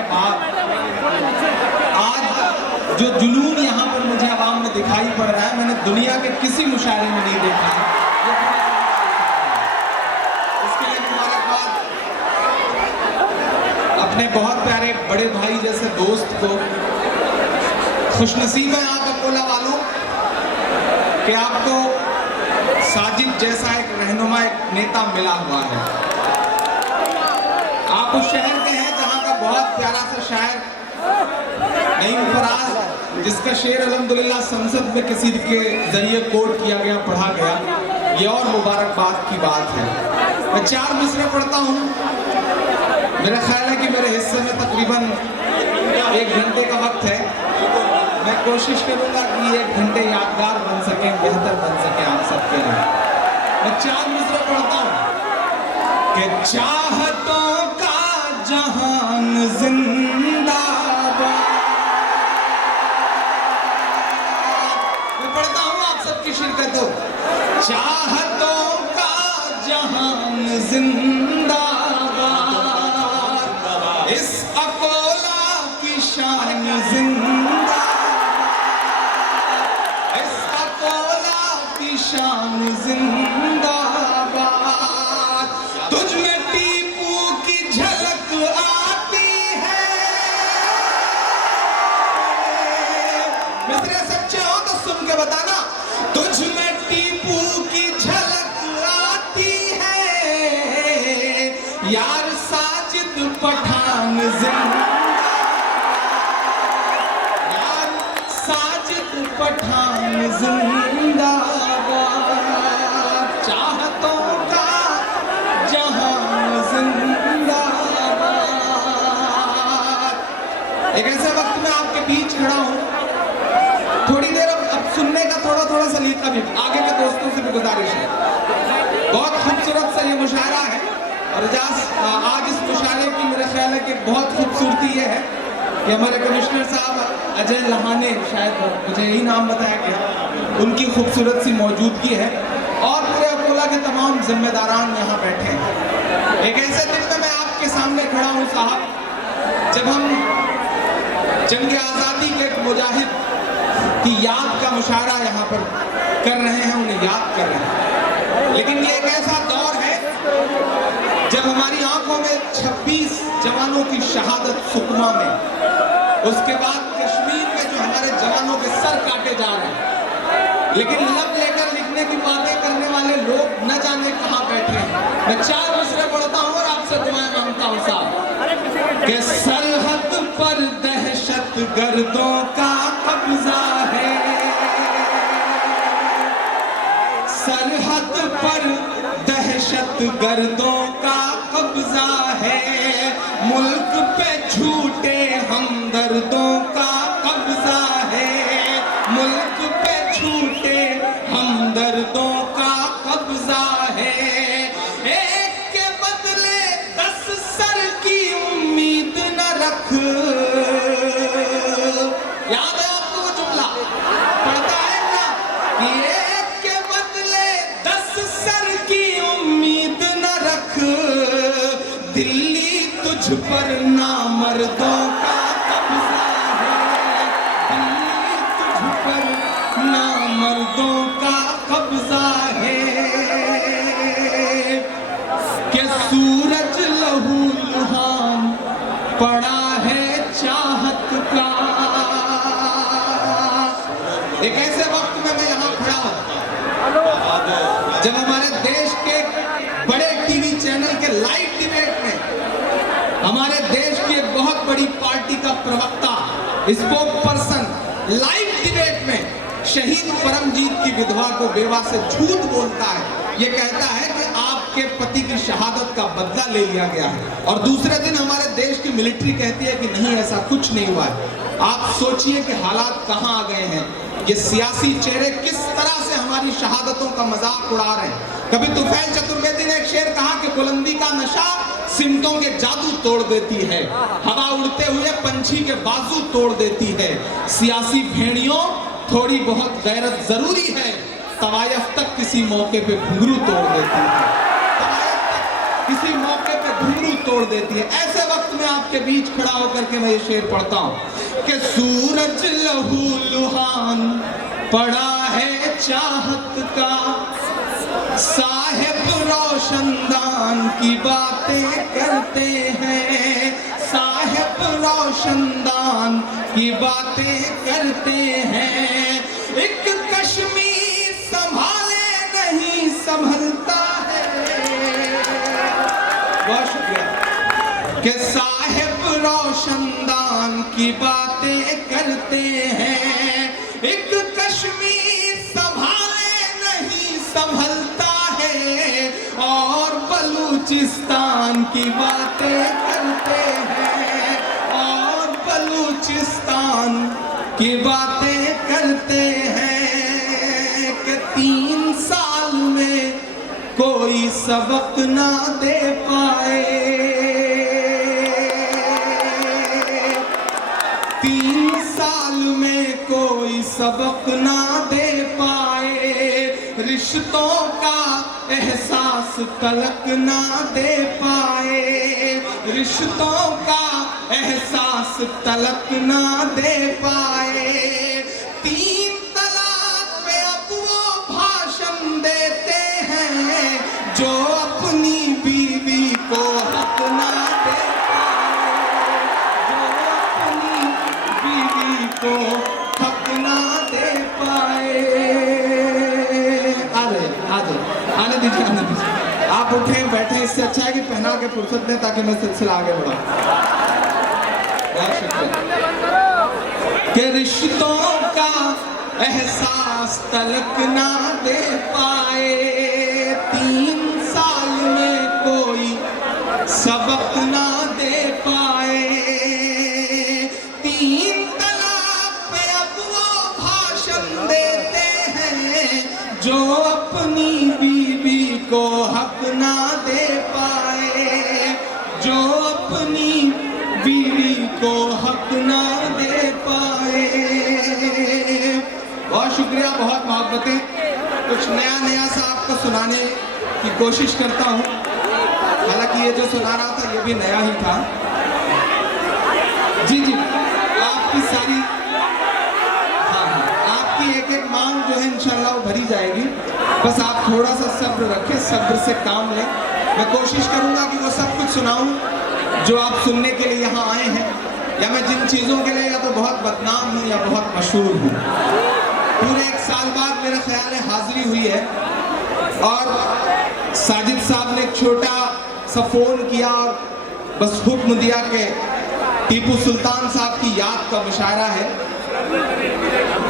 के बाद आज जो जुनून यहाँ पर मुझे आवाम में दिखाई पड़ रहा है, मैंने दुनिया के किसी मुशायरे में नहीं देखा है। इसके लिए मुबारकबाद अपने बहुत प्यारे बड़े भाई जैसे दोस्त को। खुशनसीब है आप अकोला वालों कि आपको साजिद जैसा एक रहनुमा, एक नेता मिला हुआ है। आप उस शहर के हैं जहां का बहुत प्यारा सा शायर नईम फराज, जिसका शेर अल्हम्दुलिल्लाह संसद में किसी के जरिए कोट किया गया, पढ़ा गया, ये और मुबारकबाद की बात है। मैं 4 मिसरे पढ़ता हूँ। मेरा ख्याल है कि मेरे हिस्से में तकरीबन 1 घंटे का वक्त है। मैं कोशिश करूंगा कि 1 घंटे यादगार बन सके, बेहतर बन सके आप सबके लिए। मैं 4 मिसरे पढ़ता हूँ कि चाहतों का जहान जिंदाबाद। मैं पढ़ता हूँ, आप सबकी शिरकत हो। चाहतों का जहान जिंदाबाद, इस अकोला की शान जिंदाबाद, इस अकोला की शान जिंदाबाद। तुझ में टीपू की झलक आती है। मिस्र सच्चे हो तो सुन के बताना। तुझ में टीपू की झलक आती है, यार साजिद पठान जिंदाबाद, यार साजिद पठान जिंदाबाद। चाहतों का जहान जिंदाबाद। एक ऐसे वक्त में आपके बीच खड़ा हूं, थोड़ी देर अब सुनने का थोड़ा सलीका भी आगे के दोस्तों से भी गुजारिश है। बहुत खूबसूरत सा ये मुशायरा है और आज इस मुशायरे की मेरा ख्याल है कि बहुत खूबसूरती ये है कि हमारे कमिश्नर साहब अजय लहाने, शायद मुझे यही नाम बताया गया, उनकी खूबसूरत सी मौजूदगी है और पूरे अकोला के तमाम जिम्मेदारान यहाँ बैठे हैं। एक ऐसे दिन में मैं आपके सामने खड़ा हूँ साहब, जब हम जंग आज़ादी के एक मुजाहिद की याद का मुशायरा यहाँ पर कर रहे हैं, उन्हें याद कर रहे हैं। लेकिन ये एक ऐसा दौर है जब हमारी आंखों में 26 जवानों की शहादत सुकमा में, उसके बाद कश्मीर में जो हमारे जवानों के सर काटे जा रहे हैं, लेकिन लव लेटर लिखने की बातें करने वाले लोग न जाने कहां बैठे हैं। मैं 4 मिसरे पढ़ता हूं और आपसे दुआएं मांगता हूं साहब कि सरहद पर दहशत गर्दों का कब्जा है, सरहद पर दहशत गर्दों का कब्जा है, मुल्क पे झूठे हमदर्दों का कब्जा है, मुल्क पे झूठे हमदर्दों का कब्जा है। एक के बदले 10 सर की उम्मीद न रख। याद है आपको वो जुमला? पढ़ता है ना कि एक के बदले 10 सर की उम्मीद न रख, दिल्ली तुझ पर नामर्दों का कब्जा है, दिल्ली तुझ पर नामर्दों का कब्जा है। कि सूरज लहू लुहान पड़ा है चाहत का। एक ऐसे वक्त में मैं यहाँ खड़ा हूँ जब हमारे देश के बड़े टीवी चैनल के लाइव डिबेट में हमारे देश की एक बहुत बड़ी पार्टी का प्रवक्ता, स्पोक पर्सन, लाइव डिबेट में शहीद परमजीत की विधवा को बेवा से झूठ बोलता है। ये कहता है कि आपके पति की शहादत का बदला ले लिया गया है, और दूसरे दिन हमारे देश की मिलिट्री कहती है कि नहीं, ऐसा कुछ नहीं हुआ है। आप सोचिए कि हालात कहां आ गए हैं। ये सियासी चेहरे किस तरह से हमारी शहादतों का मजाक उड़ा रहे हैं। कभी तुफैल चतुर्वेदी ने एक शेर कहा कि बुलंदी का नशा सिमटों के जादू तोड़ देती है, हवा उड़ते हुए पंछी के बाजू तोड़ देती है। सियासी भेड़ियों, थोड़ी बहुत गैरत जरूरी है, तवायफ तक किसी मौके पे घुंघरू तोड़ देती है, किसी मौके पे घुंघरू तोड़ देती है। ऐसे वक्त में आपके बीच खड़ा होकर के मैं ये शेर पढ़ता हूं कि सूरज लहू लुहान पड़ा है चाहत का, साहिब रोशनदान की बातें करते हैं, साहिब रोशनदान की बातें करते हैं। एक कश्मीर संभाले नहीं संभलता है। बहुत शुक्रिया। कि साहिब रोशनदान की बातें करते हैं, एक कश्मीर संभाले नहीं संभलता है, और बलूचिस्तान की बातें करते हैं, और बलूचिस्तान की बातें करते हैं। कि 3 साल में कोई सबक ना दे पाए, 3 साल में कोई सबक ना दे पाए, रिश्तों का एहसास तलक ना दे पाए, रिश्तों का एहसास तलक ना दे पाए। 3 तलाक पे अब वो भाषण देते हैं, जो अपनी बीवी को हक ना दे पाए, जो अपनी बीवी को हक ना दे पाए। आने दीजिए, आने दीजिए। आप उठे बैठे, इससे अच्छा है कि पहना के फुर्सत दें ताकि मैं सिलसिला आगे बढ़ाऊं। बहुत शुक्रिया। कि रिश्तों का एहसास तलक ना दे पाए, 3 साल में कोई सबक ना दे पाए। 3 तलाक पे अब वो भाषण देते हैं, जो अपनी बीवी को हक ना दे पाए, जो अपनी बीवी को हक ना दे पाए। बहुत शुक्रिया, बहुत मोहब्बतें। कुछ नया नया सा आपको सुनाने की कोशिश करता हूँ। हालांकि ये जो सुना रहा था ये भी नया ही था। जी जी, आपकी सारी आपकी एक एक मांग जो है इंशाल्लाह वो भरी जाएगी। बस आप थोड़ा सा सब्र रखें, सब्र से काम लें। मैं कोशिश करूंगा कि वो सब कुछ सुनाऊं जो आप सुनने के लिए यहाँ आए हैं, या मैं जिन चीज़ों के लिए या तो बहुत बदनाम हूँ या बहुत मशहूर हूँ। पूरे 1 साल बाद मेरा ख्याल है हाजिरी हुई है, और साजिद साहब ने एक छोटा सा फ़ोन किया और बस हुक्म दिया कि टीपू सुल्तान साहब की याद का मुशायरा है।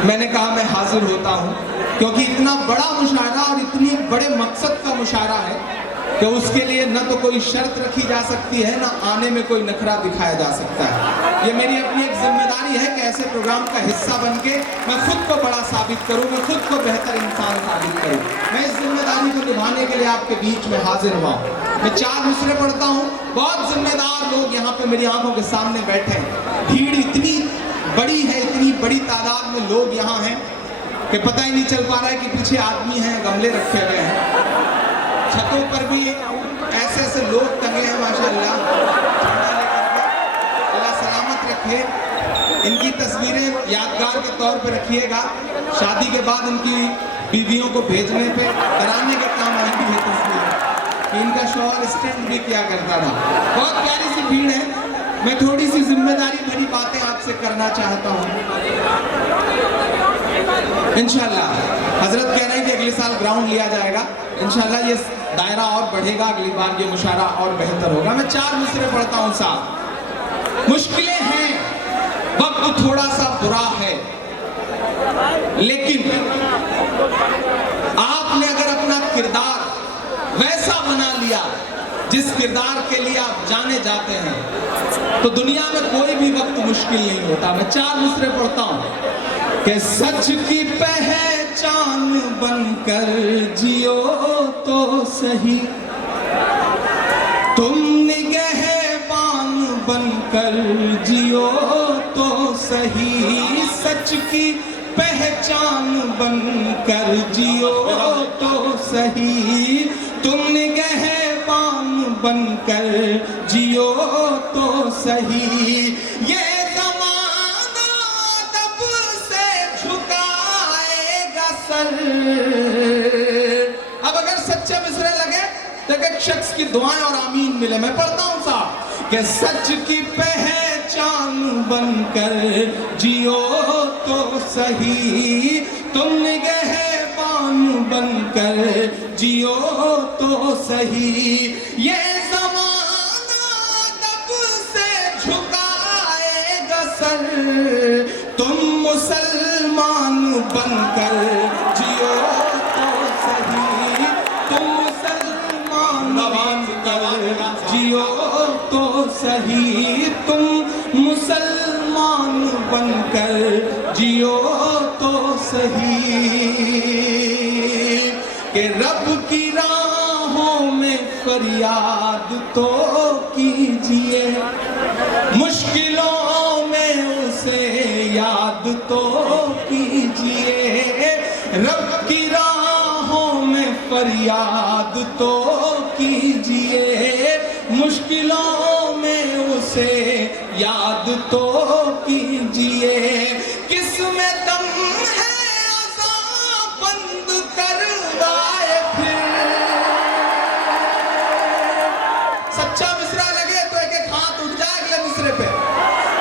मैंने कहा मैं हाजिर होता हूँ, क्योंकि इतना बड़ा मुशायरा और इतनी बड़े मकसद का मुशायरा है कि उसके लिए न तो कोई शर्त रखी जा सकती है, ना आने में कोई नखरा दिखाया जा सकता है। ये मेरी अपनी एक जिम्मेदारी है कि ऐसे प्रोग्राम का हिस्सा बन के मैं खुद को बड़ा साबित करूं, मैं खुद को बेहतर इंसान साबित करूं। मैं इस जिम्मेदारी को निभाने के लिए आपके बीच में हाजिर हुआ हूं। मैं 4 मिसरे पढ़ता हूं। बहुत जिम्मेदार लोग यहाँ पे मेरी आंखों के सामने बैठे हैं। भीड़ इतनी बड़ी है, इतनी बड़ी तादाद में लोग यहाँ हैं कि पता ही नहीं चल पा रहा है कि पीछे आदमी हैं, गमले रखे हुए हैं। छतों पर भी ऐसे ऐसे लोग टंगे हैं माशाल्लाह। अल्लाह सलामत रखे। इनकी तस्वीरें यादगार के तौर पर रखिएगा। शादी के बाद इनकी बीवियों को भेजने पे डराने के काम आएंगी ये तस्वीरें। इनका शौहर स्टैंड भी किया करता था। बहुत प्यारी सी भीड़ है। मैं थोड़ी सी जिम्मेदारी भरी बातें आपसे करना चाहता हूँ। इंशाल्लाह हजरत कह रहे हैं कि अगले साल ग्राउंड लिया जाएगा। इंशाल्लाह ये दायरा और बढ़ेगा, अगली बार ये मुशायरा और बेहतर होगा। मैं 4 मिसरे पढ़ता हूँ साहब। मुश्किलें हैं, वक्त थोड़ा सा बुरा है, लेकिन आपने अगर अपना किरदार वैसा बना लिया जिस किरदार के लिए आप जाने जाते हैं, तो दुनिया में कोई भी वक्त मुश्किल नहीं होता। मैं 4 मिसरे पढ़ता हूँ कि सच की पहचान बनकर जियो तो सही, तुम निगहबान बनकर जियो तो सही, सच की पहचान बनकर जियो तो सही, तुम निगहबान बनकर जियो तो सही, ये ज़माना अदब से झुकाएगा सर। अब अगर सच्चे मिसरे लगे तो एक शख्स की दुआएं और आमीन मिले। मैं पढ़ता हूं साहब कि सच की पहचान बनकर जियो तो सही, तुम निगहबान बनकर जियो तो सही, ये ज़माना अदब से झुकाएगा सर, तुम मुसलमान बनकर जियो तो सही, तुम मुसलमान बनकर जियो तो सही, तुम मुसलमान बनकर जियो तो सही। कि रब की राहों में फरियाद तो कीजिए, मुश्किलों में उसे याद तो कीजिए, रब की राहों में फरियाद तो कीजिए, मुश्किलों में उसे याद तो कीजिए, किसमें दम है अज़ां बंद करवाए फिर। सच्चा मिसरा लगे तो एक एक हाथ उठ जाए अगले मिसरे पे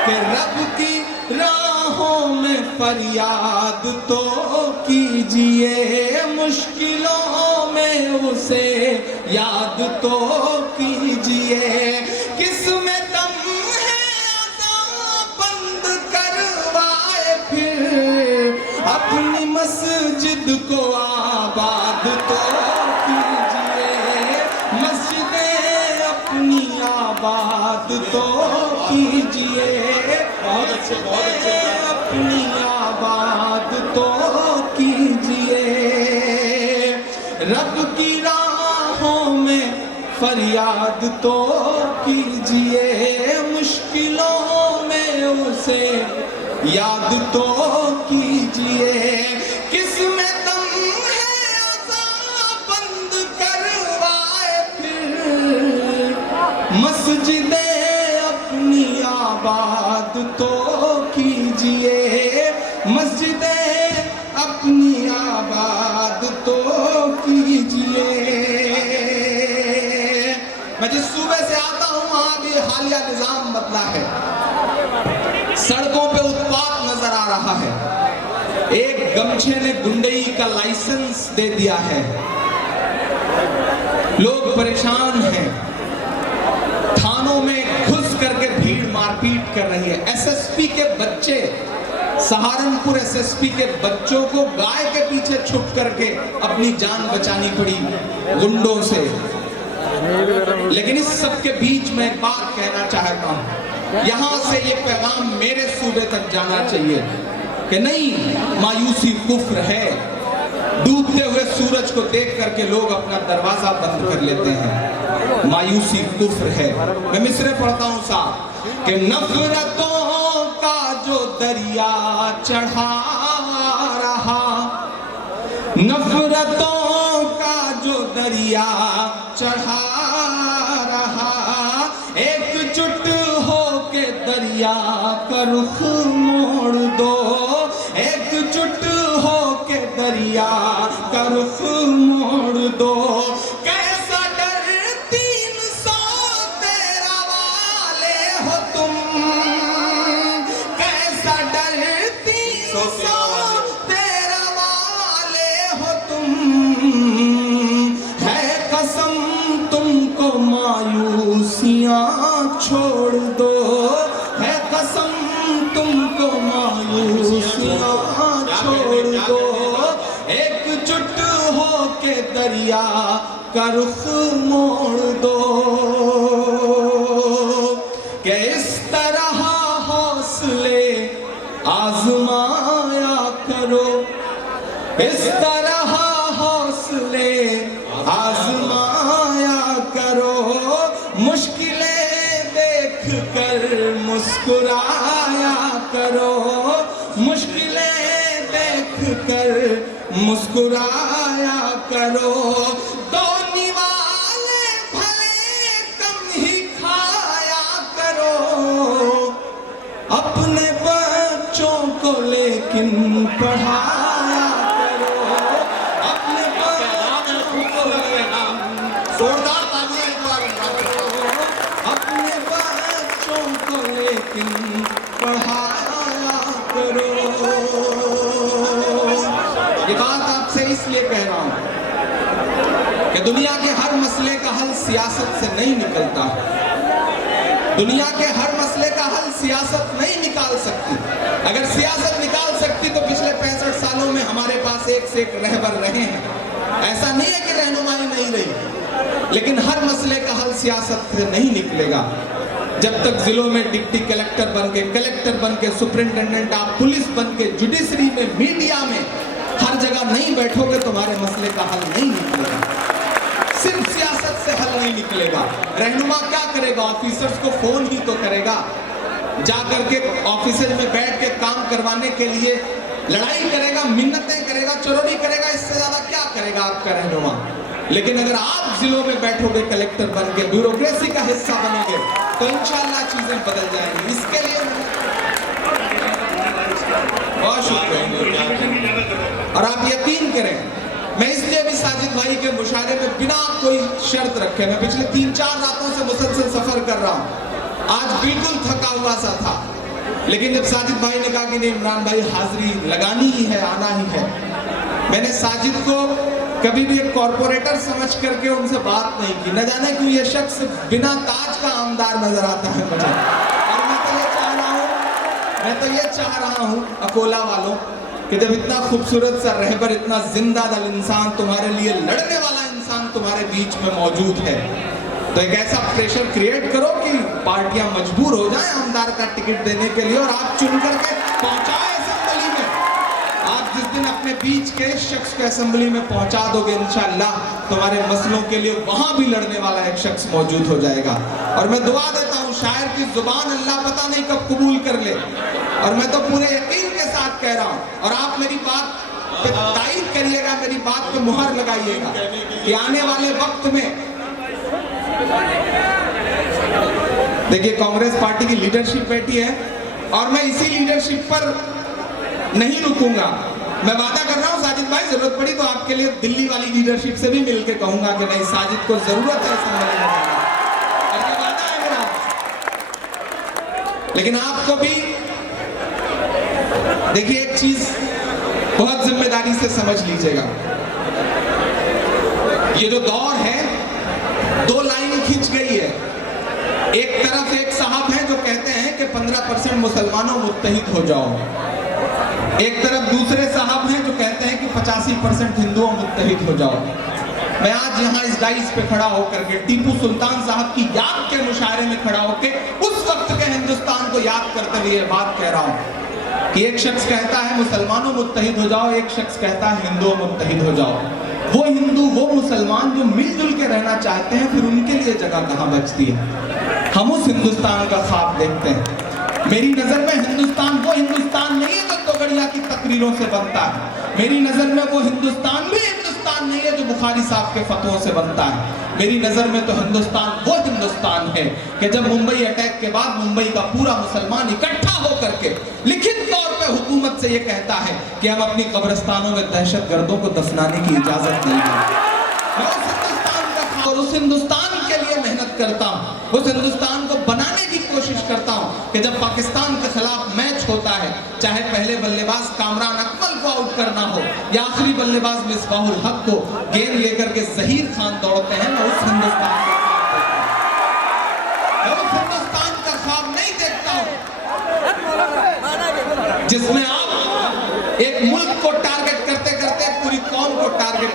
कि रब की राहों में फरियाद तो कीजिए, मुश्किलों में उसे याद तो कीजिए, किसमें दम है अज़ां बंद करवाए फिर, अपनी मस्जिद को आबाद तो कीजिए, मस्जिदें अपनी आबाद तो कीजिए, बहुत अच्छे अपनी आबाद तो कीजिए, रब की राहों में फरियाद तो कीजिए, मुश्किलों में उसे याद तो कीजिए, किसमें दम है अज़ां बंद करवाए फिर, मस्जिदें अपनी आबाद तो कीजिए, मस्जिदें अपनी आबाद तो कीजिए। मैं जिस सूबे से आता हूं वहां भी हालिया निजाम बदला है, सड़कों पे उत्पात नजर आ रहा है, एक गमछे ने गुंडई का लाइसेंस दे दिया है, लोग परेशान हैं, थानों में घुस करके भीड़ मारपीट कर रही है। एसएसपी के बच्चे, सहारनपुर एसएसपी के बच्चों को गाय के पीछे छुप करके अपनी जान बचानी पड़ी गुंडों से। लेकिन इस सब के बीच में एक बात कहना चाहता हूं, यहां से ये पैगाम मेरे सूबे तक जाना चाहिए कि नहीं, मायूसी कुफ्र है। डूबते हुए सूरज को देख करके लोग अपना दरवाजा बंद कर लेते हैं, मायूसी कुफ्र है। मैं मिसरे पढ़ता हूं साहब कि नफरतों का जो दरिया चढ़ा रहा, नफरतों का जो दरिया चढ़ा रहा, एकजुट हो के दरिया का रुख मोड़ दो, एकजुट हो के दरिया का रुख मोड़ दो, कैसा डर 313 वाले हो तुम, कैसा डर 313 वाले हो तुम, है कसम तुमको मायूसियां छोड़ दो, है कसम तुमको मायूसियां छोड़ दो, एकजुट हो के दरिया का रुख मोड़ दो, कि इस तरह हौसले आजमाया करो, इस तरह हौसले आजमाया करो, मुश्किलें देख कर मुस्कुराया करो, मुश्किलें देख कर मुस्कुराया करो, दो निवाले भले लेकिन पढ़ाया करो अपने अपने बच्चों को, लेकिन पढ़ाया करो। ये बात आपसे इसलिए कह रहा हूं कि दुनिया के हर मसले का हल सियासत से नहीं निकलता। दुनिया के हर मसले का हल सियासत नहीं निकाल सकती। अगर सियासत निकाल सकती तो पिछले 65 सालों में हमारे पास एक से एक रहबर रहे हैं। ऐसा नहीं है कि रहनुमाई नहीं रही, लेकिन हर मसले का हल सियासत से नहीं निकलेगा। जब तक जिलों में डिप्टी कलेक्टर बन के सुपरिंटेंडेंट, आप पुलिस बन के, जुडिशरी में, मीडिया में, हर जगह नहीं बैठोगे तुम्हारे मसले का हल नहीं निकलेगा। सिर्फ सियासत से हल नहीं निकलेगा। रहनुमा क्या करेगा? ऑफिसर्स को फोन ही तो करेगा, जाकर के ऑफिस में बैठ के काम करवाने के लिए लड़ाई करेगा, मिन्नतें करेगा, चोरी करेगा। इससे ज्यादा क्या करेगा आपका रहनुमा? लेकिन अगर आप जिलों में बैठोगे कलेक्टर बन के, ब्यूरोक्रेसी का हिस्सा बनेंगे, तो इंशाल्लाह चीजें बदल जाएंगी। इसके लिए बहुत शुक्रिया। और आप यकीन करें, मैं इसलिए भी साजिद भाई के मुशायरे में बिना कोई शर्त रखे, मैं पिछले 3-4 रातों से मुसलसल सफर कर रहा हूं, आज बिल्कुल थका हुआ सा था, लेकिन जब साजिद भाई ने कहा कि नहीं इमरान भाई हाजिरी लगानी ही है, आना ही है, मैंने साजिद को कभी भी एक कॉर्पोरेटर समझ करके उनसे बात नहीं की। न जाने क्यों ये शख्स बिना ताज का आमदार नजर आता है मुझे। और मैं तो ये चाह रहा हूं अकोला वालों कि जब इतना खूबसूरत सा रहबर, इतना जिंदा दिल इंसान, तुम्हारे लिए लड़ने वाला इंसान तुम्हारे बीच में मौजूद है, तो एक ऐसा प्रेशर क्रिएट करो कि पार्टियां मजबूर हो जाएं आमदार का टिकट देने के लिए, और आप चुन करके पहुंचाए असेंबली में। आप जिस दिन अपने बीच के शख्स को असेंबली में पहुंचा दोगे, इंशाअल्लाह तुम्हारे मसलों के लिए वहां भी लड़ने वाला एक शख्स मौजूद हो जाएगा। और मैं दुआ देता हूं शायर की जुबान अल्लाह पता नहीं कब कबूल कर ले, और मैं तो पूरे यकीन के साथ कह रहा हूं, और आप मेरी बात पे तायीद करिएगा, मेरी बात पे मुहर लगाइएगा कि आने वाले वक्त में देखिए कांग्रेस पार्टी की लीडरशिप बैठी है, और मैं इसी लीडरशिप पर नहीं रुकूंगा। मैं वादा कर रहा हूं साजिद भाई, जरूरत पड़ी तो आपके लिए दिल्ली वाली लीडरशिप से भी मिलकर कहूंगा कि नहीं साजिद को जरूरत है संभालने की, और ये वादा है मेरा। लेकिन आपको भी देखिए एक चीज बहुत जिम्मेदारी से समझ लीजिएगा, ये जो दौर है 2 लाइन खींच गई है। एक तरफ एक साहब हैं जो कहते हैं कि 15% मुसलमानों मुत्तहिद हो जाओ, एक तरफ दूसरे साहब हैं जो कहते हैं कि 85% हिंदुओं मुत्तहिद हो जाओ। मैं आज यहाँ इस डाइस पे खड़ा होकर के टीपू सुल्तान साहब की याद के मुशायरे में खड़ा होकर उस वक्त के हिंदुस्तान को याद करते हुए ये बात कह रहा हूँ कि एक शख्स कहता है मुसलमानों मुत्तहिद हो जाओ, एक शख्स कहता है हिंदुओं मुत्तहिद हो जाओ। वो हिंदू, वो मुसलमान जो मिलजुल के रहना चाहते हैं, फिर उनके लिए जगह कहाँ बचती है? हम उस हिंदुस्तान का ख्वाब देखते हैं। मेरी नजर में हिंदुस्तान वो हिंदुस्तान नहीं है जो तोगड़िया की तकरीरों से बनता है। मेरी नजर में वो हिंदुस्तान भी हिंदुस्तान नहीं है जो बुखारी साहब के फतवों से बनता है। मेरी नजर में तो हिंदुस्तान वो हिंदुस्तान है कि जब मुंबई अटैक के बाद मुंबई का पूरा मुसलमान इकट्ठा होकर के लिखित तौर पे हुकूमत से ये कहता है कि हम अपनी कब्रिस्तानों में दहशतगर्दों को दफनाने की इजाजत नहीं देंगे। मैं उस हिंदुस्तान का और उस हिंदुस्तान के लिए मेहनत करता हूँ, उस हिंदुस्तान को बनाने की कोशिश करता हूँ कि जब पाकिस्तान के खिलाफ मैच होता है, चाहे पहले बल्लेबाज कामरान अकमल को आउट करना हो या आखिरी बल्लेबाज मिसबाहुल हक को गेंद लेकर के जहीर खान दौड़ते हैं, मैं उस हिंदुस्तान का ख्वाब नहीं देखता हूँ जिसमें आप एक मुल्क को टारगेट करते करते पूरी कौम को टारगेट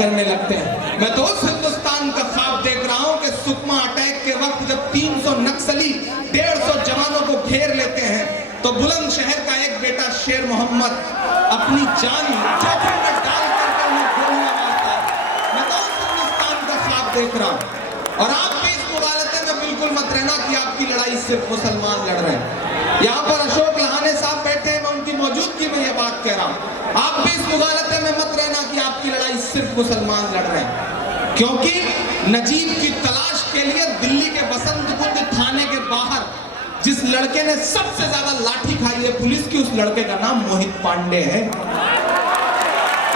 करने लगते हैं। मैं तो उस हिंदुस्तान का ख्वाब देख रहा हूं कि सुकमा अटैक के वक्त जब 300 नक्सली 150 जवानों को घेर लेते हैं, तो बुलंदशहर का एक बेटा शेर मोहम्मद अपनी जान जोखिम में डाल करके उन्हें गोलियां मारता है। मैं तो उस हिंदुस्तान का ख्वाब देख रहा हूं। और आप भी इस मुगालते में बिल्कुल मत रहना कि आपकी लड़ाई सिर्फ मुसलमान लड़ रहे हैं। यहाँ पर अशोक लहाने साहब बैठे हैं, मैं उनकी मौजूदगी में ये बात कह रहा हूँ। आप भी इस मुगालते में मत रहना कि आपकी लड़ाई सिर्फ मुसलमान लड़ रहे हैं, क्योंकि नजीब की तलाश के लिए दिल्ली के बसंत कुंज थाने के बाहर जिस लड़के ने सबसे ज्यादा लाठी खाई है पुलिस की, उस लड़के का नाम मोहित पांडे है।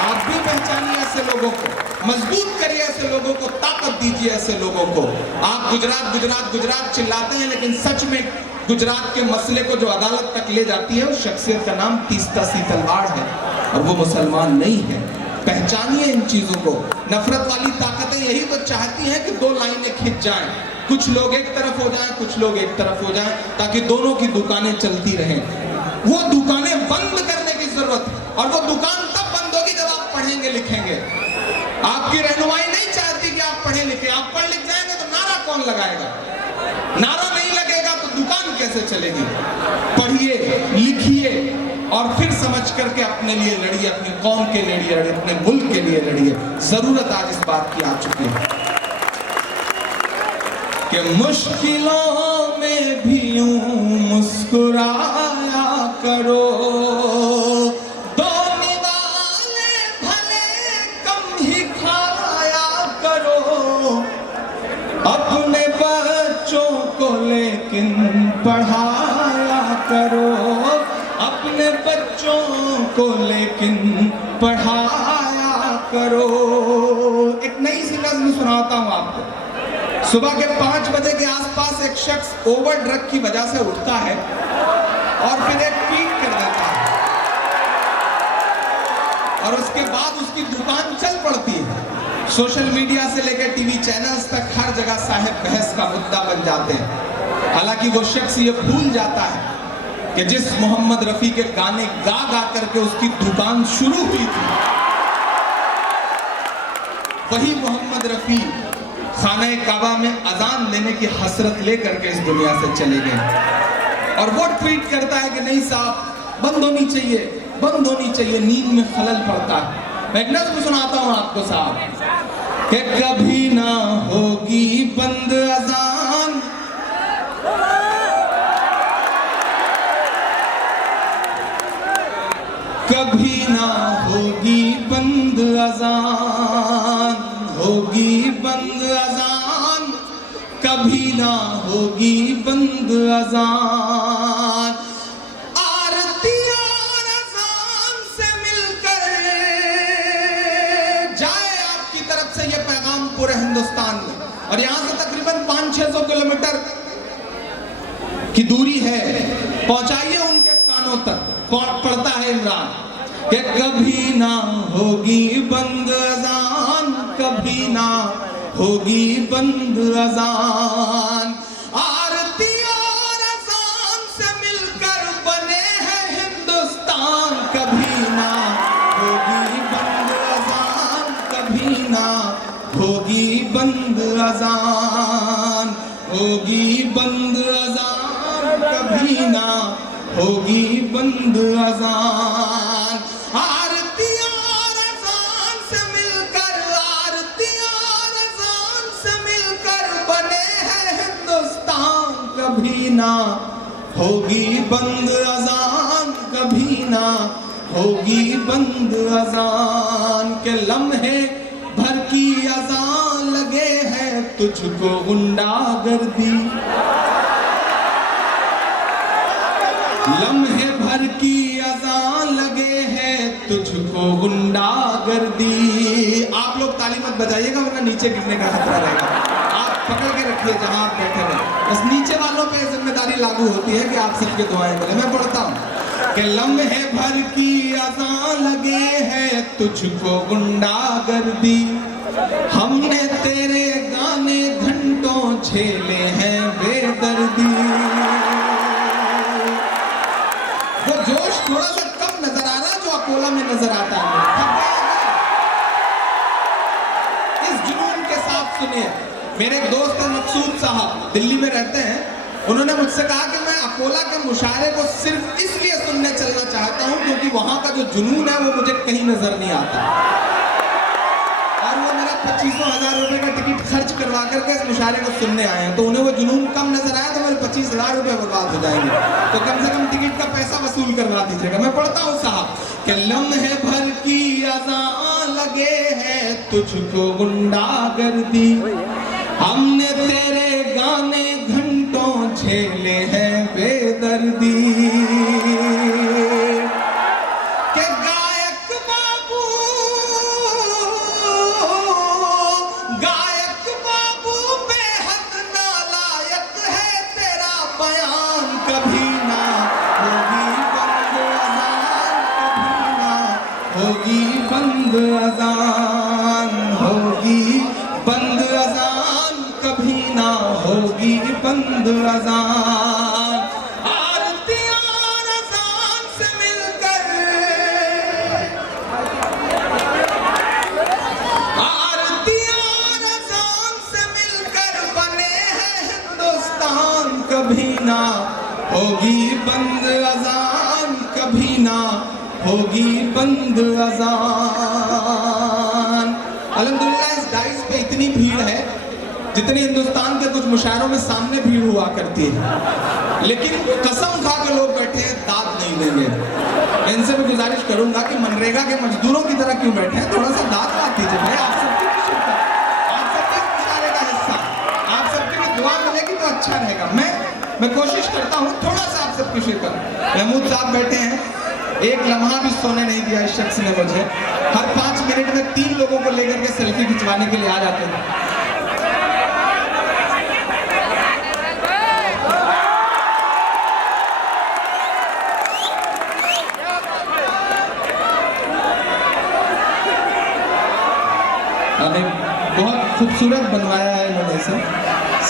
आप भी पहचानिए ऐसे लोगों को, मजबूत करिए ऐसे लोगों को, ताकत दीजिए ऐसे लोगों को। आप गुजरात गुजरात गुजरात चिल्लाते हैं, लेकिन सच में गुजरात के मसले को जो अदालत तक ले जाती है, उस शख्सियत का नाम तीस्ता सीतलवाड़ है, और वो मुसलमान नहीं है। पहचानिए इन चीजों को। नफरत वाली ताकतें यही तो चाहती हैं कि दो लाइनें खिंच जाएं, कुछ लोग एक तरफ हो जाएं, कुछ लोग एक तरफ हो जाएं, ताकि दोनों की दुकानें चलती रहें। वो दुकानें बंद करने की जरूरत है, और वो दुकान तब बंद होगी जब आप पढ़ेंगे लिखेंगे। आपकी रहनुमाई नहीं चाहती कि आप पढ़े लिखे। आप पढ़ लिख जाएंगे तो नारा कौन लगाएगा? नारा नहीं लगेगा तो दुकान कैसे चलेगी? पढ़िए, लिखिए, और फिर समझ करके अपने लिए लड़िए, अपनी कौम के लिए लड़िए, अपने मुल्क के लिए लड़िए। जरूरत आज इस बात की आ चुकी है कि मुश्किलों में भी यूं मुस्कुराया करो, दो निवाले भले कम ही खाया करो, अपने बच्चों को लेकिन पढ़ाया करो, अपने बच्चों को लेकिन पढ़ाया करो। एक नई सी नज़्म सुनाता हूं आपको। सुबह के 5 बजे के आसपास एक शख्स ओवर ड्रग की वजह से उठता है और फिर एक ट्वीट कर देता है, और उसके बाद उसकी दुकान चल पड़ती है। सोशल मीडिया से लेकर टीवी चैनल्स तक हर जगह साहिब बहस का मुद्दा बन जाते हैं। हालांकि वो शख्स ये भूल जाता है कि जिस मोहम्मद रफी के गाने गा गा करके उसकी दुकान शुरू हुई थी, वही मोहम्मद रफी खाना काबा में अजान देने की हसरत लेकर के इस दुनिया से चले गए। और वो ट्वीट करता है कि नहीं साहब, बंद होनी चाहिए, बंद होनी चाहिए, नींद में खलल पड़ता है। मैं एक नज़्म सुनाता हूं आपको साहब, कि कभी ना होगी बंद अजान, कभी ना होगी बंद अजान, होगी बंद अजान, कभी ना होगी बंद अजान, आरती और अजान से मिलकर जाए आपकी तरफ से ये पैगाम पूरे हिंदुस्तान में। और यहां से तकरीबन 500-600 किलोमीटर की दूरी है, पहुंचाइए उनके कानों तक। पढ़ता है इमरान कि कभी ना होगी बंद अजान, कभी ना होगी बंद अजान, आरती और अजान से मिलकर बने हैं हिंदुस्तान, कभी ना होगी बंद अजान, कभी ना होगी बंद अजान, होगी बंद अजान, कभी ना होगी बंद अजान, आरती और अजान से मिलकर, आरती और अजान से मिलकर बने हैं हिंदुस्तान, कभी ना होगी बंद अजान, कभी ना होगी बंद अजान, के लम्हे भर की अजान लगे हैं तुझको गुंडागर्दी, लम्हे भर की अजान लगे हैं तुझको गुंडागर्दी। आप लोग ताली मत बजाइएगा वरना नीचे गिरने का खतरा रहेगा। आप पकड़ के रखिए जहां आप बैठे हैं। बस नीचे वालों पे जिम्मेदारी लागू होती है कि आप सबके दुआएं बोले। मैं पढ़ता हूँ कि लम्हे भर की अजान लगे हैं तुझको गुंडागर्दी, हमने तेरे गाने घंटों झेले हैं बेदर्दी। वो जोश थोड़ा सा कम नजर आ रहा है जो अकोला में नजर आता है। इस जुनून के साथ सुनिए। मेरे एक दोस्त हैं मकसूद साहब, दिल्ली में रहते हैं। उन्होंने मुझसे कहा कि मैं अकोला के मुशायरे को सिर्फ इसलिए सुनने चलना चाहता हूं क्योंकि वहां का जो जुनून है वो मुझे कहीं नजर नहीं आता। और वो मेरा 25,000 रुपए का टिकट खर्च करवा करके इस मुशायरे को सुनने आए हैं, तो उन्हें वो जुनून कम नजर आया तो मेरे 25,000 रुपए बर्बाद हो जाएंगे। तो कम से कम टिकट का पैसा वसूल करवा दीजिएगा। मैं पढ़ता हूँ साहब कि लम्हे भर की अज़ान लगे हैं तुझको गुंडागर्दी, हमने तेरे गाने घंटों झेले हैं बेदर्दी के गायक बाबू बेहद नालायक है तेरा बयान कभी ना होगी बंद अजान होगी बंद अजान कभी ना होगी बंद अजान आरतियां अजान से मिलकर बने हैं हिंदुस्तान कभी ना होगी बंद अजान कभी ना होगी बंद अजान। अल्हम्दुलिल्लाह इस डाइस पे इतनी भीड़ है जितनी हिंदुस्तान के कुछ मुशायरों में सामने भीड़ हुआ करती है, लेकिन कसम खा के लोग बैठे हैं, दाद नहीं देंगे। इनसे मैं गुजारिश करूंगा कि मनरेगा के मजदूरों की तरह क्यों बैठे हैं, थोड़ा सा दाद ला दीजिए भाई। आप सबकी खुशी का, आप सबके मुशायरे का हिस्सा, आप सबकी भी दुआ मिलेगी तो अच्छा रहेगा। मैं कोशिश करता हूँ थोड़ा सा आप सबकी शिरकत। महमूद साहब बैठे हैं, एक लम्हा भी सोने नहीं दिया इस शख्स ने मुझे। हर 5 मिनट में 3 लोगों को लेकर के सेल्फी खिंचवाने के लिए आ जाते हैं। बहुत खूबसूरत बनवाया है इन्होंने इसे,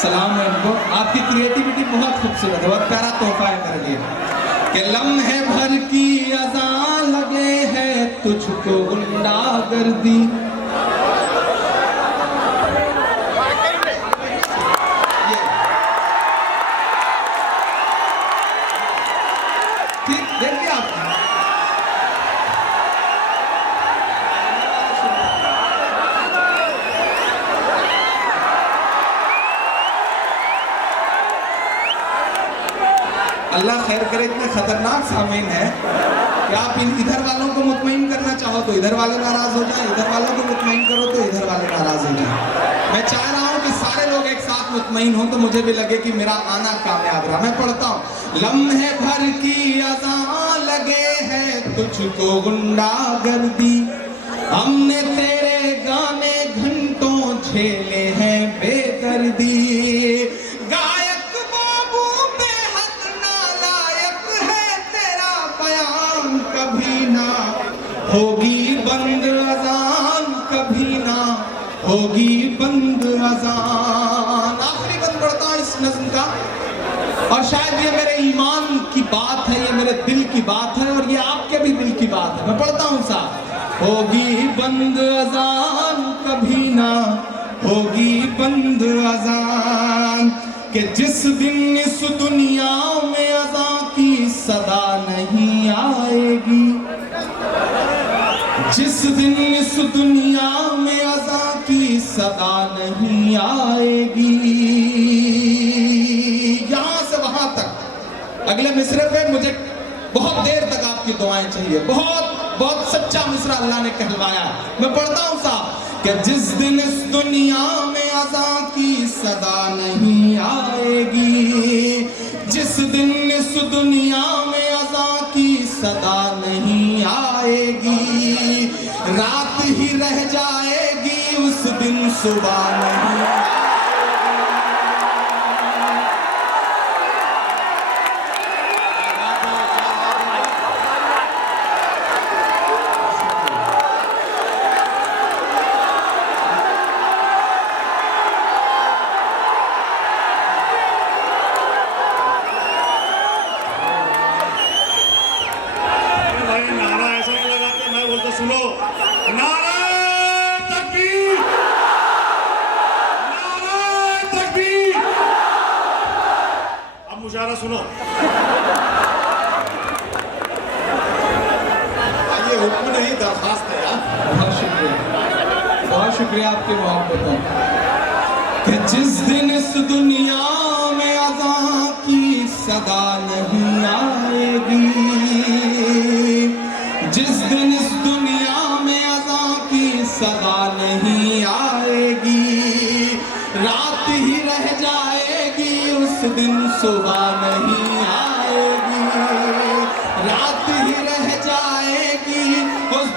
सलाम है इनको। आपकी क्रिएटिविटी बहुत खूबसूरत है, बहुत प्यारा तोहफा है मेरे लिए। कि लम्हे भर की अज़ान लगे है तुझको गुंडागर्दी ठीक देखिए आप। अल्लाह खैर करे, इतने खतरनाक सामीन है कि आप इधर वालों को मुतमईन करना चाहो तो इधर वाले नाराज हो जाए, इधर वालों को मुतमईन करो तो इधर वाले नाराज हो जाए। मैं चाह रहा हूँ कि सारे लोग एक साथ मुतमईन हो तो मुझे भी लगे कि मेरा आना कामयाब रहा। मैं पढ़ता हूँ, लम्हे भर की अज़ान लगे हैं तुझको गुंडागर्दी, हमने तेरे गाने घंटों झेले हैं बेदर्दी। कभी ना होगी बंद अजान कभी ना होगी बंद अजान। आखिरी बंद पढ़ता हूं इस नज़्म का, और शायद ये मेरे ईमान की बात है, ये मेरे दिल की बात है, और ये आपके भी दिल की बात है। मैं पढ़ता हूं साहब, होगी बंद अजान कभी ना होगी बंद अजान कि जिस दिन इस दुनिया में अज़ान की सदा नहीं आएगी, जिस दिन इस दुनिया में अज़ान की सदा नहीं आएगी। यहां से वहां तक अगले मिसरे पे मुझे बहुत देर तक आपकी दुआएं चाहिए। बहुत बहुत सच्चा मिसरा अल्लाह ने कहलवाया। मैं पढ़ता हूं साहब कि जिस दिन इस दुनिया में अज़ान की सदा नहीं आएगी, जिस दिन इस दुनिया में अज़ान की सदा नहीं आएगी, रात ही रह जाएगी उस दिन सुबह नहीं। सुनो, नारे तकबीर, नारे तकबीर। अब मुशायरा सुनो। ये हुक्म नहीं, दरखास्त है यार। बहुत शुक्रिया आपकी मोहब्बतों। कि जिस दिन इस दुनिया में अज़ान की सदा नहीं आएगी, जिस दिन इस दुनिया में अज़ान की सदा नहीं आएगी, रात ही रह जाएगी उस दिन सुबह नहीं आएगी।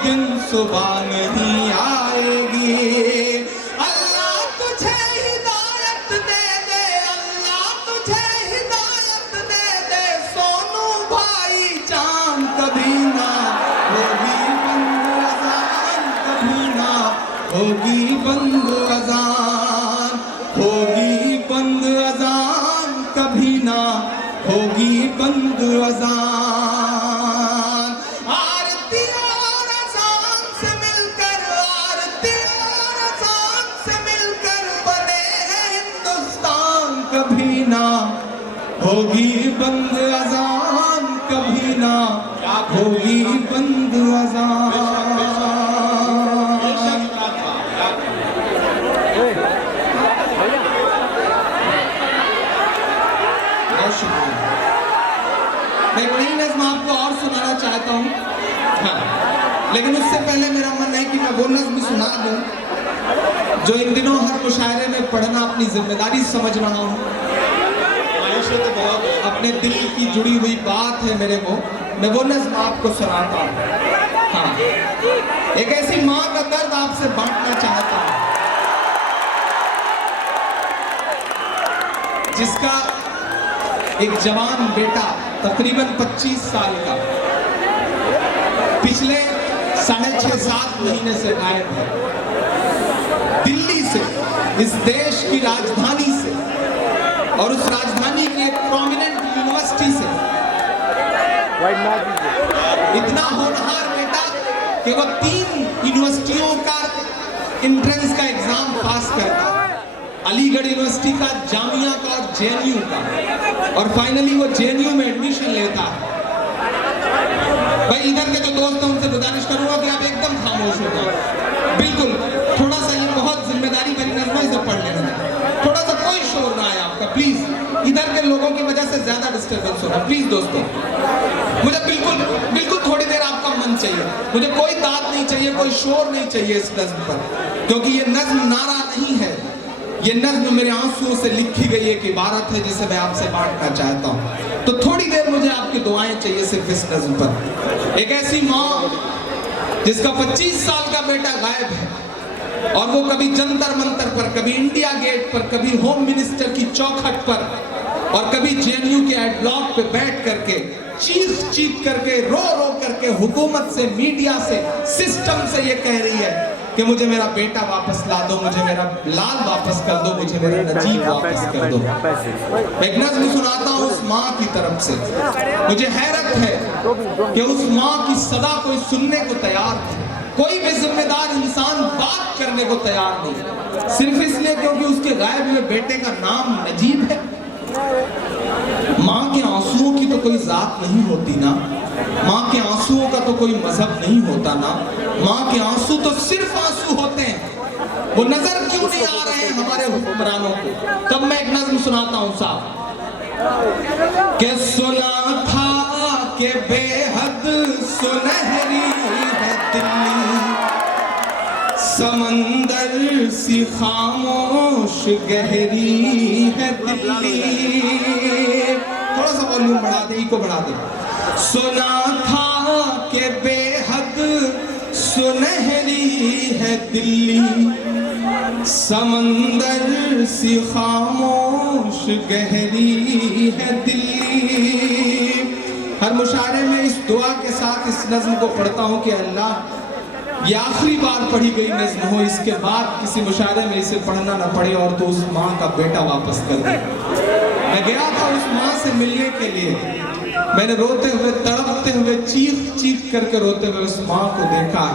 दिन सुबह नहीं आएगी। अल्लाह तुझे हिदायत दे दे, अल्लाह तुझे हिदायत दे दे, सोनू भाई चांद कभी ना होगी बंद अजान, कभी ना होगी बंद अजान, होगी बंद अजान, कभी ना होगी बंद अजान। आरती और अजान से मिलकर, आरती और अजान से मिलकर बने हैं हिंदुस्तान, कभी ना होगी बंद अजान, कभी ना होगी बंद अजान। बहुत शुक्रिया। मैं एक नई नज़्म आपको और सुनाना चाहता हूँ, हाँ, लेकिन उससे पहले मेरा मन है कि मैं वो नज़्म सुना दूँ जो इन दिनों हर मुशायरे में पढ़ना अपनी जिम्मेदारी समझ रहा हूँ। मायूसी तो बहुत अपने दिल की जुड़ी हुई बात है मेरे को, मैं वो नज़्म आपको सुनाता हूँ। हाँ, एक ऐसी माँ का दर्द आपसे बांटना चाहता हूँ जिसका एक जवान बेटा तकरीबन 25 साल का पिछले 6.5-7 महीने से गायब है। दिल्ली से, इस देश की राजधानी से और उस राजधानी की एक प्रोमिनेंट यूनिवर्सिटी से इतना होनहार बेटा कि वो 3 यूनिवर्सिटियों का एंट्रेंस का एग्जाम पास करता, अलीगढ़ यूनिवर्सिटी का, जामिया का और जेएनयू का, और फाइनली वो जेएनयू में एडमिशन लेता है। भाई इधर के जो दोस्त हैं उनसे गुजारिश करूंगा कि आप एकदम खामोश हो जाओ, बिल्कुल थोड़ा सा, ये बहुत जिम्मेदारी भरी नज़्म है, इसे पढ़ लेना, थोड़ा सा कोई शोर ना आए आपका प्लीज, इधर के लोगों की वजह से ज्यादा डिस्टर्बेंस हो रहा है, प्लीज दोस्तों। मुझे बिल्कुल बिल्कुल थोड़ी देर आपका मन चाहिए, मुझे कोई दाद नहीं चाहिए, कोई शोर नहीं चाहिए इस नज़्म पर, क्योंकि ये नज़्म नारा नहीं है, ये नज़्म मेरे आंसुओं से लिखी गई एक इबारत है जिसे मैं आपसे बांटना चाहता हूँ। तो थोड़ी देर मुझे आपकी दुआएं चाहिए सिर्फ इस नज़्म पर। एक ऐसी माँ जिसका 25 साल का बेटा गायब है और वो कभी जंतर मंतर पर, कभी इंडिया गेट पर, कभी होम मिनिस्टर की चौखट पर और कभी जेएनयू के एड ब्लॉक पे बैठ करके चीख चीख करके, रो रो करके हुकूमत से, मीडिया से, सिस्टम से ये कह रही है कि मुझे मेरा बेटा वापस ला दो, मुझे मेरा लाल वापस कर दो, मुझे मेरा नजीब वापस कर दो। मैं एक नज़्म सुनाता हूँ उस माँ की तरफ से। मुझे हैरत है कि उस माँ की सदा कोई सुनने को तैयार नहीं, कोई भी जिम्मेदार इंसान बात करने को तैयार नहीं, सिर्फ इसलिए क्योंकि उसके गायब हुए बेटे का नाम नजीब है। माँ के आंसुओं की तो कोई जात नहीं होती ना, माँ के आंसुओं का तो कोई मजहब नहीं होता ना, माँ के आंसू तो सिर्फ आंसू होते हैं, वो नजर क्यों नहीं आ रहे हैं हमारे हुक्मरानों को। तब मैं एक नज़्म सुनाता हूँ साहब, कि सुना था कि बेहद सुनहरी है दिल्ली, समंदर सी खामोश गहरी है दिल्ली। थोड़ा सा वॉल्यूम बढ़ा दे, इको बढ़ा दे। सुना था कि बेहद सुनहरी है दिल्ली, समंदर सी खामोश गहरी है दिल्ली। हर मुशायरे में इस दुआ के साथ इस नज़्म को पढ़ता हूँ कि अल्लाह ये आखिरी बार पढ़ी गई नज़्म हो, इसके बाद किसी मुशायरे में इसे पढ़ना ना पड़े और तो उस माँ का बेटा वापस कर दे। मैं गया था उस माँ से मिलने के लिए, मैंने रोते हुए, तड़पते हुए, चीख चीख करके रोते हुए उस माँ को देखा।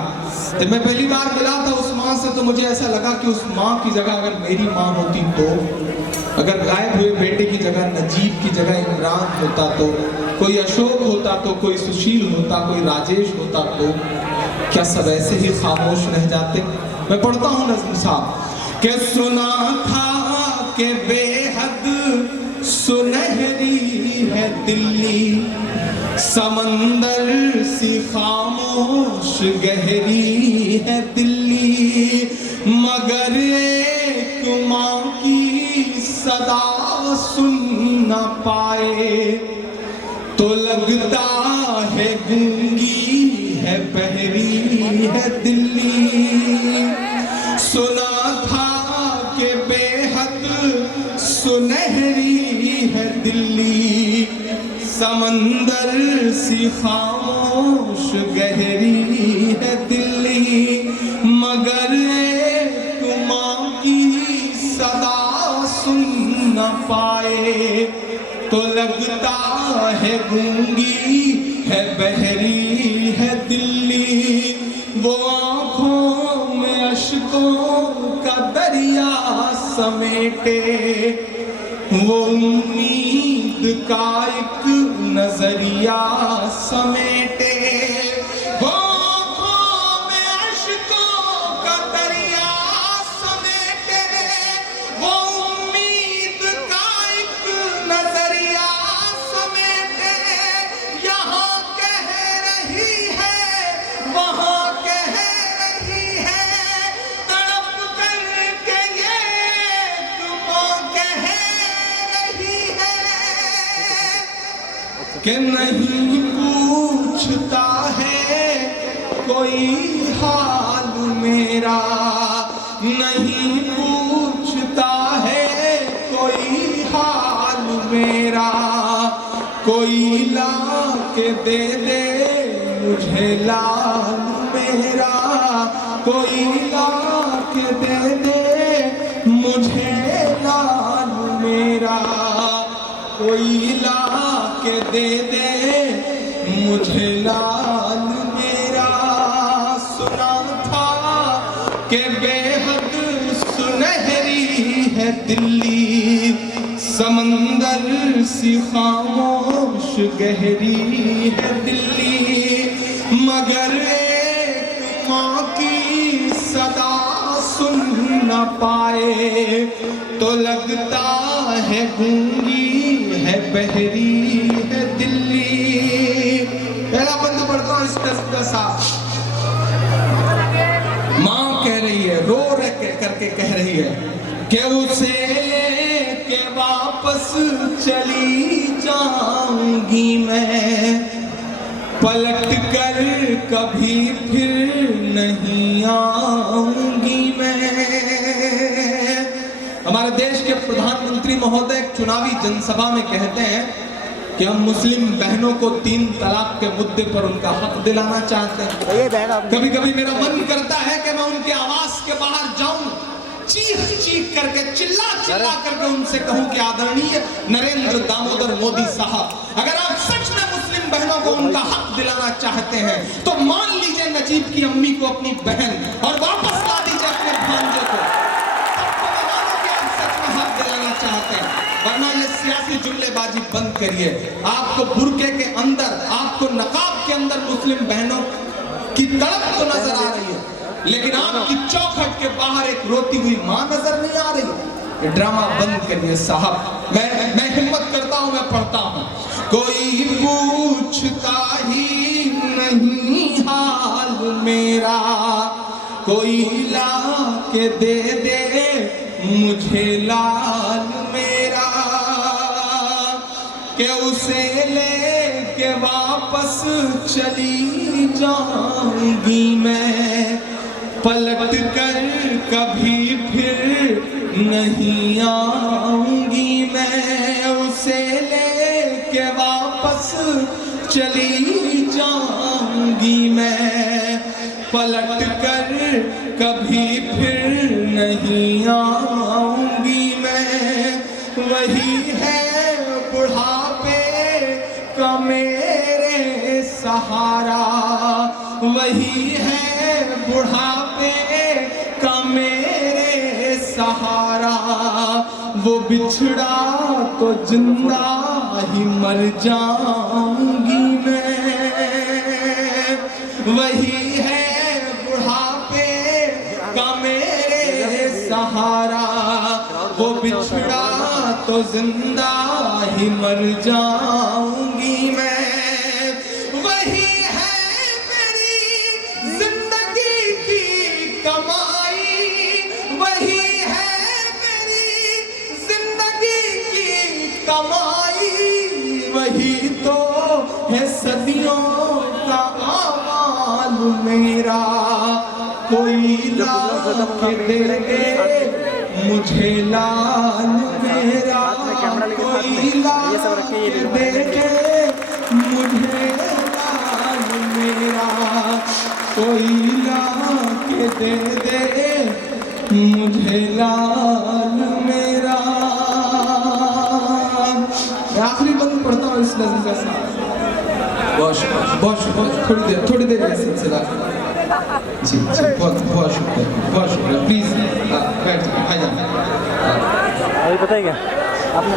जब मैं पहली बार मिला था उस माँ से तो मुझे ऐसा लगा कि उस माँ की जगह अगर मेरी माँ होती तो, अगर गायब हुए बेटे की जगह नजीब की जगह इमरान होता तो, कोई अशोक होता तो, कोई सुशील होता, कोई राजेश होता तो क्या सब ऐसे ही खामोश रह जाते। मैं पढ़ता हूँ नज़्म साहब कि सुना था कि बेहद सुनहरी है दिल्ली, समंदर सी खामोश गहरी है दिल्ली, मगर एक माँ की सदा सुन न पाए तो लगता है गूंगी है बहरी दिल्ली। सुना था कि बेहद सुनहरी है दिल्ली, समंदर सी खामोश गहरी है दिल्ली, मगर एक माँ की सदा सुन न पाए तो लगता है गूंगी है बहरी है दिल्ली। वो आंखों में अश्कों का दरिया समेटे, वो उम्मीद का एक नजरिया समेटे, वो आंखों में अश्कों का दरिया समेटे, वो उम्मीद का एक नजरिया समेटे। यहाँ कह रही है वहाँ कह रही है, तड़प करके ये तुम कह रही है कि नहीं पूछता है कोई हाल मेरा, नहीं पूछता है कोई हाल मेरा, कोई ला के दे दे मुझे लाल मेरा, कोई ला के दे दे मुझे लाल मेरा, कोई ला के दे दे मुझे लाल मेरा। सुना था कि बेहद सुनहरी है दिल्ली, समंदर सी खामोश गहरी है दिल्ली, मगर एक माँ की सदा सुन न पाए तो लगता है गूंगी है बहरी है दिल्ली। पहला बंद पढ़ता हूँ इसका साथ। माँ कह रही है, रो रहे करके कह रही है कि उसे के वापस चली जाऊंगी मैं, पलट कर कभी फिर नहीं आऊंगी मैं। हमारे देश के प्रधानमंत्री महोदय एक चुनावी जनसभा में कहते हैं कि हम मुस्लिम बहनों को 3 तलाक के मुद्दे पर उनका हक दिलाना चाहते हैं। कभी कभी मेरा मन करता है कि मैं उनके आवास के बाहर जाऊं, चीख चीख करके चिल्ला चिल्ला करके उनसे कहूं कि आदरणीय नरेंद्र दामोदर मोदी साहब, अगर आप सच में मुस्लिम बहनों को उनका हक दिलाना चाहते हैं तो मान लीजिए नजीब की अम्मी को अपनी बहन और वापस ला दीजिए अपने भांजे को, चाहते हैं। वरना ये सियासी जुमलेबाजी बंद करिए। आपको बुर्के के अंदर, आपको नकाब के अंदर मुस्लिम बहनों की तड़प तो नजर आ रही है, लेकिन आपकी चौखट के बाहर एक रोती हुई मां नजर नहीं आ रही। ये ड्रामा बंद करिए साहब। मैं हिम्मत करता हूं, मैं पढ़ता हूं। कोई पूछता ही नहीं हाल मेरा, कोई ला के दे दे मुझे लाल मेरा, के उसे ले के वापस चली जाऊंगी मैं, पलट कर कभी फिर नहीं आऊंगी मैं। उसे ले के वापस चली जाऊंगी मैं, पलट कर कभी फिर नहीं आऊंगी मैं। वही है बुढ़ापे का मेरे सहारा, वही है बुढ़ापे का मेरे सहारा, वो बिछड़ा तो जिंदा ही मर जाऊंगी मैं। वही है बुढ़ापे का मेरे सहारा, वो बिछड़ा तो जिंदा ही मर जाऊंगी मैं। वही है मेरी जिंदगी की कमाई, वही है मेरी जिंदगी की कमाई, वही तो है सदियों का आमाल मेरा। कोई ला के दे दे मुझे लाल मेरा, कोई ला के दे दे मुझे लाल मेरा, कोई ला के दे दे मुझे लाल मेरा। आखिरी बंद पढ़ता हूँ इस नज़र के साथ। बहुत थोड़ी देर में सिलसिला। जी बहुत शुक्रिया प्लीज बैठ जाइए भाईजान। अभी पता है क्या, आपने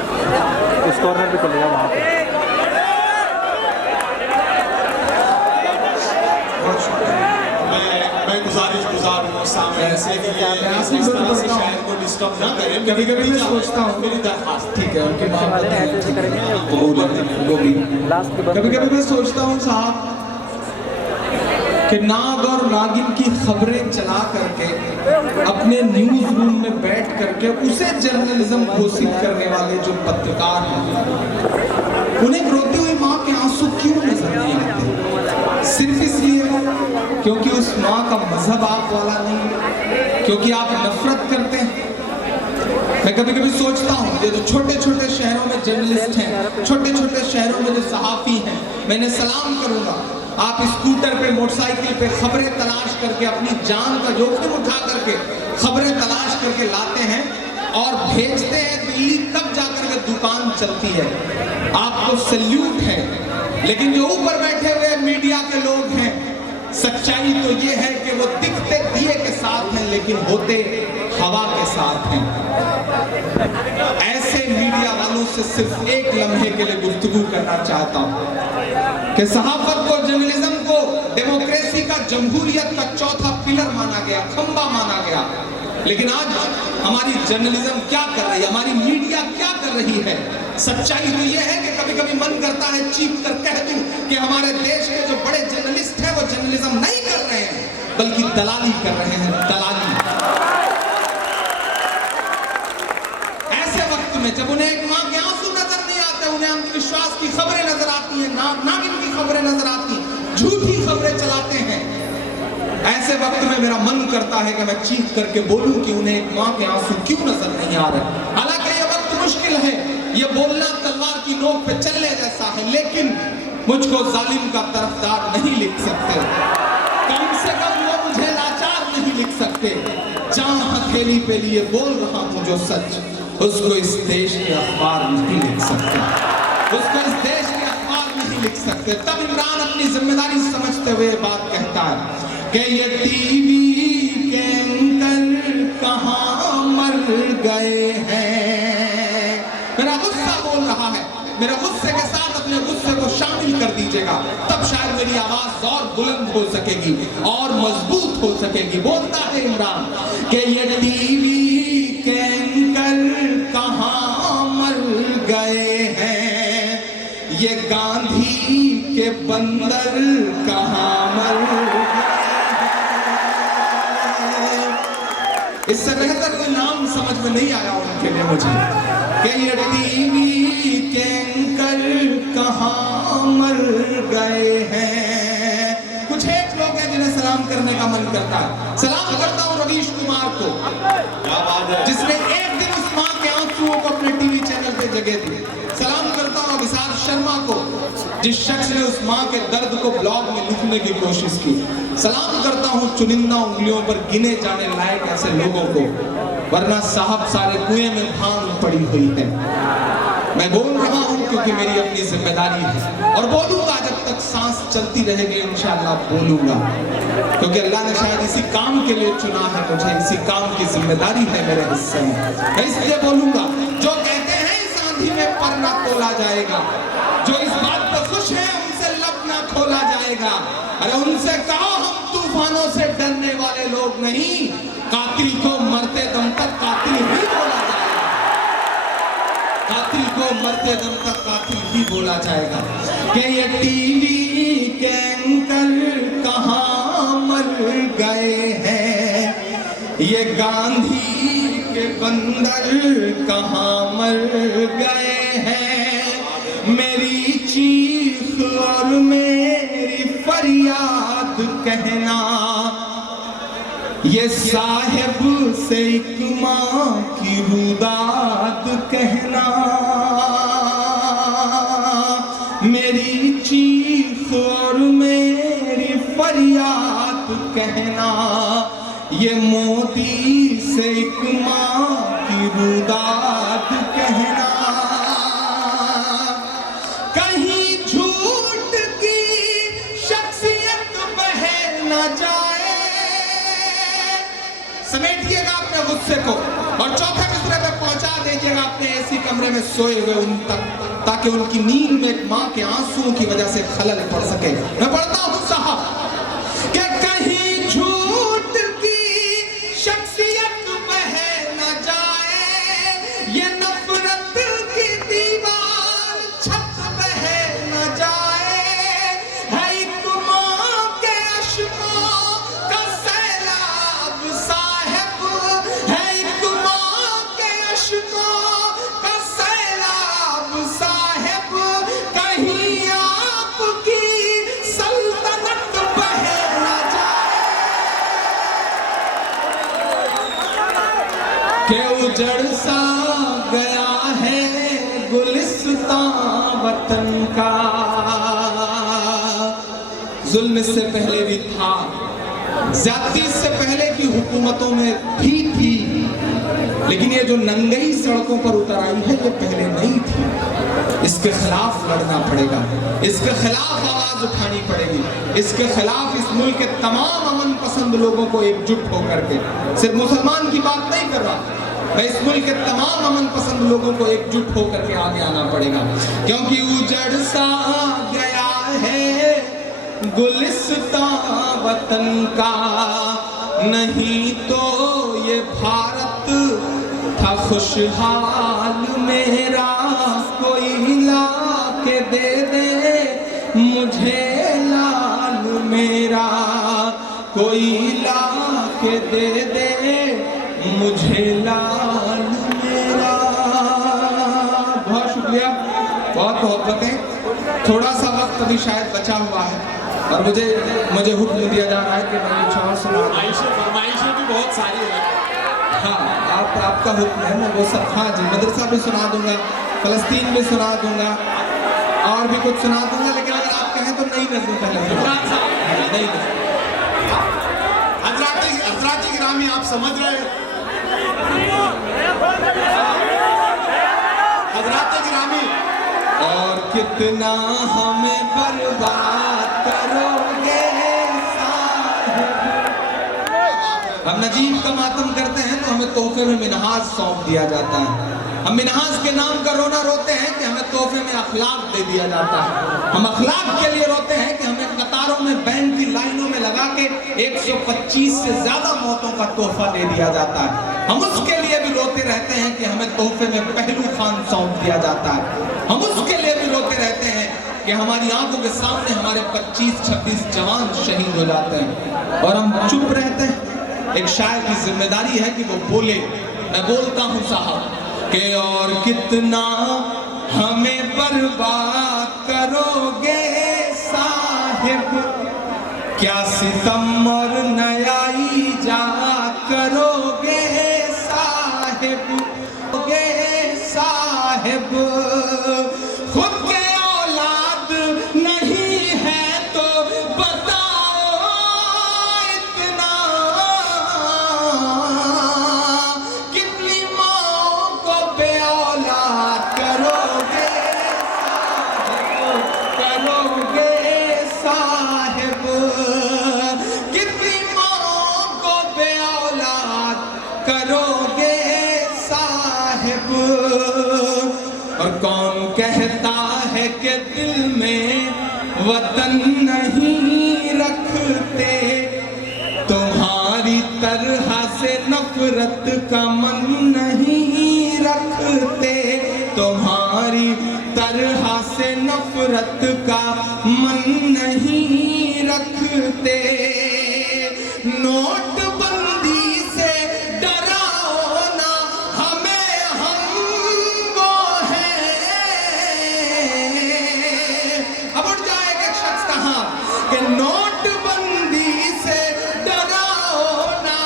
इस कॉर्नर पे चलेगा वहाँ पे। मैं गुजार हूँ सामने से कि ये इस तरह से शायर को डिस्टर्ब ना करें। कभी मैं सोचता हूँ मेरी दरखास्त ठीक है उनके वाले ऐसे करेंगे लास्ट के कभी मैं सोचता हूँ साहब कि नाग और नागिन की खबरें चला करके अपने न्यूज रूम में बैठ करके उसे जर्नलिज्म घोषित करने वाले जो पत्रकार हैं, उन्हें रोती हुई माँ के आंसू क्यों नजर नहीं आते? सिर्फ इसलिए क्योंकि उस माँ का मजहब आप वाला नहीं, क्योंकि आप नफरत करते हैं। मैं कभी सोचता हूँ ये जो छोटे छोटे शहरों में जर्नलिस्ट हैं, छोटे छोटे शहरों में जो सहाफी हैं, मैंने सलाम करूंगा। आप स्कूटर पे मोटरसाइकिल पे खबरें तलाश करके अपनी जान का जोखिम उठा करके खबरें तलाश करके लाते हैं और भेजते हैं दिल्ली, तब जाकर के दुकान चलती है। आपको सैल्यूट है। लेकिन जो ऊपर बैठे हुए मीडिया के लोग हैं, सच्चाई तो ये है कि वो दिखते दिए के साथ हैं लेकिन होते हवा के साथ हैं। ऐसे मीडिया वालों से सिर्फ एक लम्हे के लिए गुफ्तगू करना चाहता हूं कि सहाफत को, जर्नलिज्म को डेमोक्रेसी का, जमहूरियत का चौथा पिलर माना गया, खंबा माना गया। लेकिन आज हमारी जर्नलिज्म क्या कर रही है, हमारी मीडिया क्या कर रही है? सच्चाई तो यह है कि कभी मन करता है चीख कर कह दूं कि हमारे देश के जो बड़े जर्नलिस्ट हैं वो जर्नलिज्म नहीं कर रहे हैं बल्कि दलाली कर रहे हैं, दलाली। ऐसे वक्त में जब उन्हें एक माँ के आंसू नजर नहीं आते, उन्हें अंधविश्वास की खबरें नजर आती हैं, नागिन की खबरें नजर आती, झूठी खबरें चलाते हैं, ऐसे वक्त में मेरा मन करता है कि मैं चीख करके बोलूं कि उन्हें एक माँ के आंसू क्यों नजर नहीं आ रहे। हालांकि ये वक्त मुश्किल है, ये बोलना तलवार की नोक पे चलने जैसा है, लेकिन मुझको जालिम का तरफदार नहीं लिख सकते, कम से कम वो मुझे लाचार नहीं लिख सकते। जहां हथेली पे लिए बोल रहा हूं जो सच, उसको इस देश के अखबार नहीं लिख सकते, उसको इस देश के अखबार नहीं लिख सकते। तब इमरान अपनी जिम्मेदारी समझते हुए बात कहता है कि ये टीवी के एंकर कहां मर गए हैं। मेरा गुस्सा बोल रहा है, मेरे गुस्से के साथ अपने गुस्से को शामिल कर दीजिएगा, तब शायद मेरी आवाज और बुलंद हो सकेगी और मजबूत हो सकेगी। बोलता है इमरान कि ये टीवी के एंकर कहां मर गए हैं, ये गांधी के बंदर कहां मर गए। इससे बेहतर कोई नाम समझ में नहीं आया उनके लिए मुझे कि ये टीवी के एंकर कहां मर गए हैं। कुछ एक लोग हैं जिन्हें सलाम करने का मन करता है। सलाम करता हूं रवीश कुमार को, क्या बात है, जिसने एक दिन उस मां के आंसुओं को अपने टीवी चैनल पे जगह दी। सलाम करता हूं विशाल शर्मा को, जिस शख्स ने उस मां के दर्द को ब्लॉग में लिखने की कोशिश की। सलाम करता हूं चुनिंदा उंगलियों पर गिने जाने लायक ऐसे लोगों को, वरना साहब सारे कुएं में भांग पड़ी हुई है। मैं बोल रहा हूं क्योंकि मेरी अपनी जिम्मेदारी है और बोलूंगा जब तक सांस चलती रहेगी, इंशाअल्लाह बोलूंगा, क्योंकि अल्लाह ने शायद इसी काम के लिए चुना है मुझे, इसी काम की जिम्मेदारी है मेरे हिस्से में। मैं इसलिए बोलूंगा, जो कहते हैं इस आंधी में पर ना तोला जाएगा, जो इस बात पर खुश है उनसे लब ना खोला जाएगा। अरे उनसे कहो हम तूफानों से डरने वाले लोग नहीं, कातिल को मरते दम तक कातिल ही बोला जाएगा, कातिल को मरते दम तक कातिल ही बोला जाएगा। कि ये टीवी के एंकर कहां मर गए हैं, ये गांधी के बंदर कहां मर गए हैं। मेरी चीख और मेरी फरियाद कहना, ये साहिब से एक माँ की रुदाद कहना, मेरी चीख और मेरी फरियाद कहना, ये मोदी से एक माँ की रुदाद कहना, कहीं झूठ की शख्सियत बह न जाए। समेटिएगा अपने गुस्से को और चौथे मिसरे पे पहुंचा दीजिएगा अपने ऐसी कमरे में सोए हुए उन तक, ताकि उनकी नींद में एक माँ के आंसुओं की वजह से खलल पड़ सके। मैं पढ़ता हूं साहब कि कहीं झूठ की शख्सियत बह न जाए, ये नफरत की दीवार छत बह न जाए, है एक माँ के अश्कों का सैलाब साहिब, है एक माँ के अश्कों का सैलाब साहिब, कहीं आपकी सल्तनत बह न जाए, के उजड़ सा गया है गुलिस्तां वतन का। जुल्म से पहले भी था, ज्यादती से पहले की हुकूमतों में भी थी, लेकिन ये जो नंगई सड़कों पर उतर आई है ये पहले नहीं थी। इसके खिलाफ लड़ना पड़ेगा, इसके खिलाफ आवाज उठानी पड़ेगी, इसके खिलाफ इस मुल्क के तमाम अमन पसंद लोगों को एकजुट होकर के, सिर्फ मुसलमान की बात नहीं कर रहा मैं, इस मुल्क के तमाम अमन पसंद लोगों को एकजुट होकर के आगे आना पड़ेगा, क्योंकि उजड़ सा गया है गुलिस्तां वतन का, नहीं तो ये भारत था खुशहाल मेरा, कोई ला के दे दे मुझे लाल मेरा, कोई ला के दे दे मुझे लाल मेरा। बहुत शुक्रिया, बहुत मोहब्बतें। थोड़ा सा वक्त अभी शायद बचा हुआ है और मुझे हुक्म दिया जा रहा है कि मैं कुछ और सुना। फरमाइशें भी बहुत सारी है। हाँ, आपका हुक्म है ना, वो सब। हाँ जी, मदरसा भी सुना दूंगा, फलस्तीन भी सुना दूंगा और भी कुछ सुना दूंगा, लेकिन अगर आप कहें तो नई नज़र पहले नहीं। हजरात गिरामी, आप समझ रहे हैं हजरात गिरामी, और कितना हमें बर्बाद करोगे साहिब। हम नजीब का मातम करते हैं तो हमें तोहफे में मिनहाज सौंप दिया जाता है। हम मिनहाज के नाम का रोना रोते हैं कि हमें तोहफे में अखलाक दे दिया जाता है। हम अखलाक के लिए रोते हैं कि हमें कतारों में बैंक की लाइनों में लगा के 125 से ज्यादा मौतों का तोहफा दे दिया जाता है। हम उसके लिए भी रोते रहते हैं कि हमें तोहफे में पहलू खान सौंप दिया जाता है। हम उसके लिए भी रोते रहते हैं कि हमारी आंखों के सामने हमारे 25-26 जवान शहीद हो जाते हैं और हम चुप रहते हैं। एक शायर की जिम्मेदारी है कि वो बोले। मैं बोलता हूँ साहब कि और कितना हमें बर्बाद करोगे साहिब, क्या सितम और नयाई जा करोगे साहिब, साहिब। खुद के औलाद नहीं है तो बताओ इतना, कितनी माओ को बे औलाद करोगे साहिब, कितनी माओ को बे औलाद करोगे साहिब। और कौन कहता है कि दिल में वतन नहीं रखते, तुम्हारी तरह से नफरत का मन नहीं रखते, तुम्हारी तरह से नफरत का मन नहीं रखते। नोटबंदी से डराओ ना हमें, हम वो हैं। अब उठ जाएगा एक शख्स कहा कि नोटबंदी से डराओ ना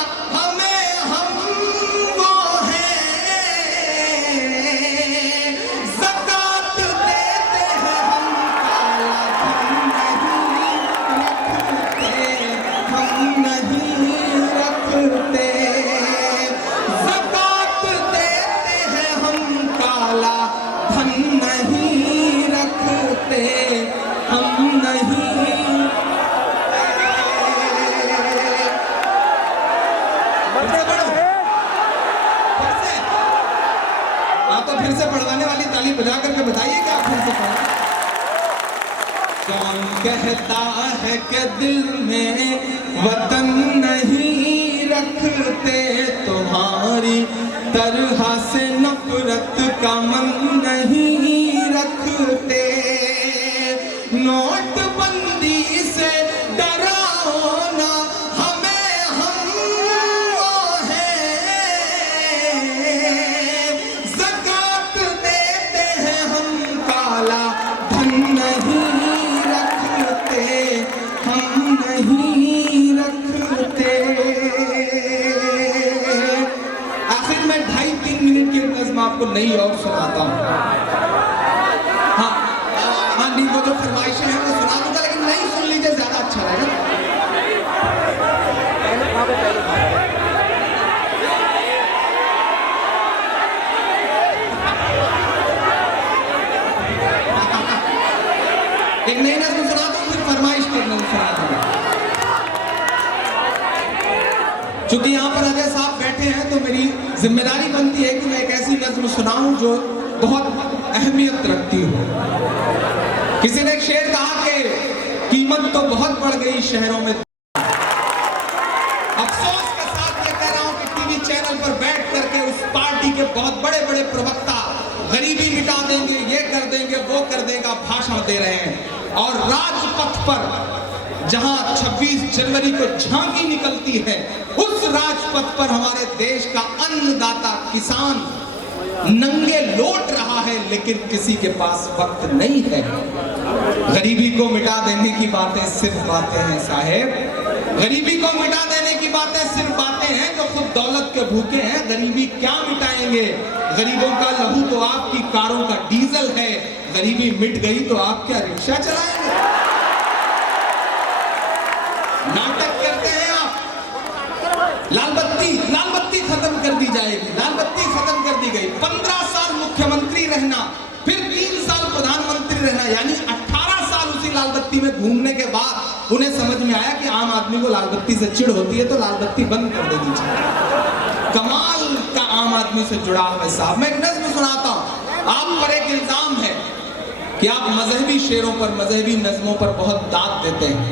हम नहीं। फिर से पढ़ो, फिर से। आप तो फिर से पढ़वाने वाली ताली बजा करके बताइए कि आप फिर से पढ़ो। कौन कहता है कि दिल में वतन नहीं रखते, तुम्हारी तरह से नफरत का मन नहीं रखते। नोटबंदी से डराओ ना हमें, हम वो हैं। ज़कात देते हैं हम, काला धन नहीं रखते, हम नहीं रखते। आखिर में 2.5-3 मिनट की नज़्म आपको नई और सुनाता हूँ। हाँ नहीं, वो जो फरमाइशें हैं वो सुना दूंगा, लेकिन नहीं सुन लीजिए, ज्यादा अच्छा रहेगा। एक नई नज़्म सुना दूं, फिर फरमाइश की नज़्म सुना दूंगा। चूंकि यहाँ पर अजय साहब बैठे हैं तो मेरी जिम्मेदारी बनती है कि मैं एक ऐसी नज़्म सुनाऊं जो बहुत अहमियत रखती हो। किसी ने एक शेर कहा कि कीमत तो बहुत बढ़ गई शहरों में। अफसोस के साथ मैं कह रहा हूं कि टीवी चैनल पर बैठ करके उस पार्टी के बहुत बड़े बड़े प्रवक्ता गरीबी मिटा देंगे, ये कर देंगे, वो कर देगा भाषण दे रहे हैं। और राजपथ पर जहां 26 जनवरी को झांकी निकलती है, उस राजपथ पर हमारे देश का अन्नदाता किसान नंगे लौट रहा है, लेकिन किसी के पास वक्त नहीं है। गरीबी को मिटा देने की बातें सिर्फ बातें हैं साहेब, गरीबी को मिटा देने की बातें सिर्फ बातें हैं। जो खुद दौलत के भूखे हैं, गरीबी क्या मिटाएंगे? गरीबों का लहू तो आपकी कारों का डीजल है। गरीबी मिट गई तो आप क्या रिक्शा चलाएंगे? नाटक करते हैं आप। लाल बत्ती खत्म कर दी जाएगी, लाल बत्ती खत्म कर दी गई। 15 साल मुख्यमंत्री रहना, फिर 3 साल प्रधानमंत्री रहना, यानी 18 साल उसी लाल बत्ती में घूमने के बाद उन्हें समझ में आया कि आम आदमी को लाल बत्ती से चिढ़ होती है, तो लाल बत्ती बंद कर देनी चाहिए। कमाल का आम आदमी से जुड़ाव है साहब। मैं एक नज़्म सुनाता हूं। आप पर एक इल्जाम है कि आप मजहबी शेरों पर, मजहबी नज़्मों पर बहुत दाद देते हैं,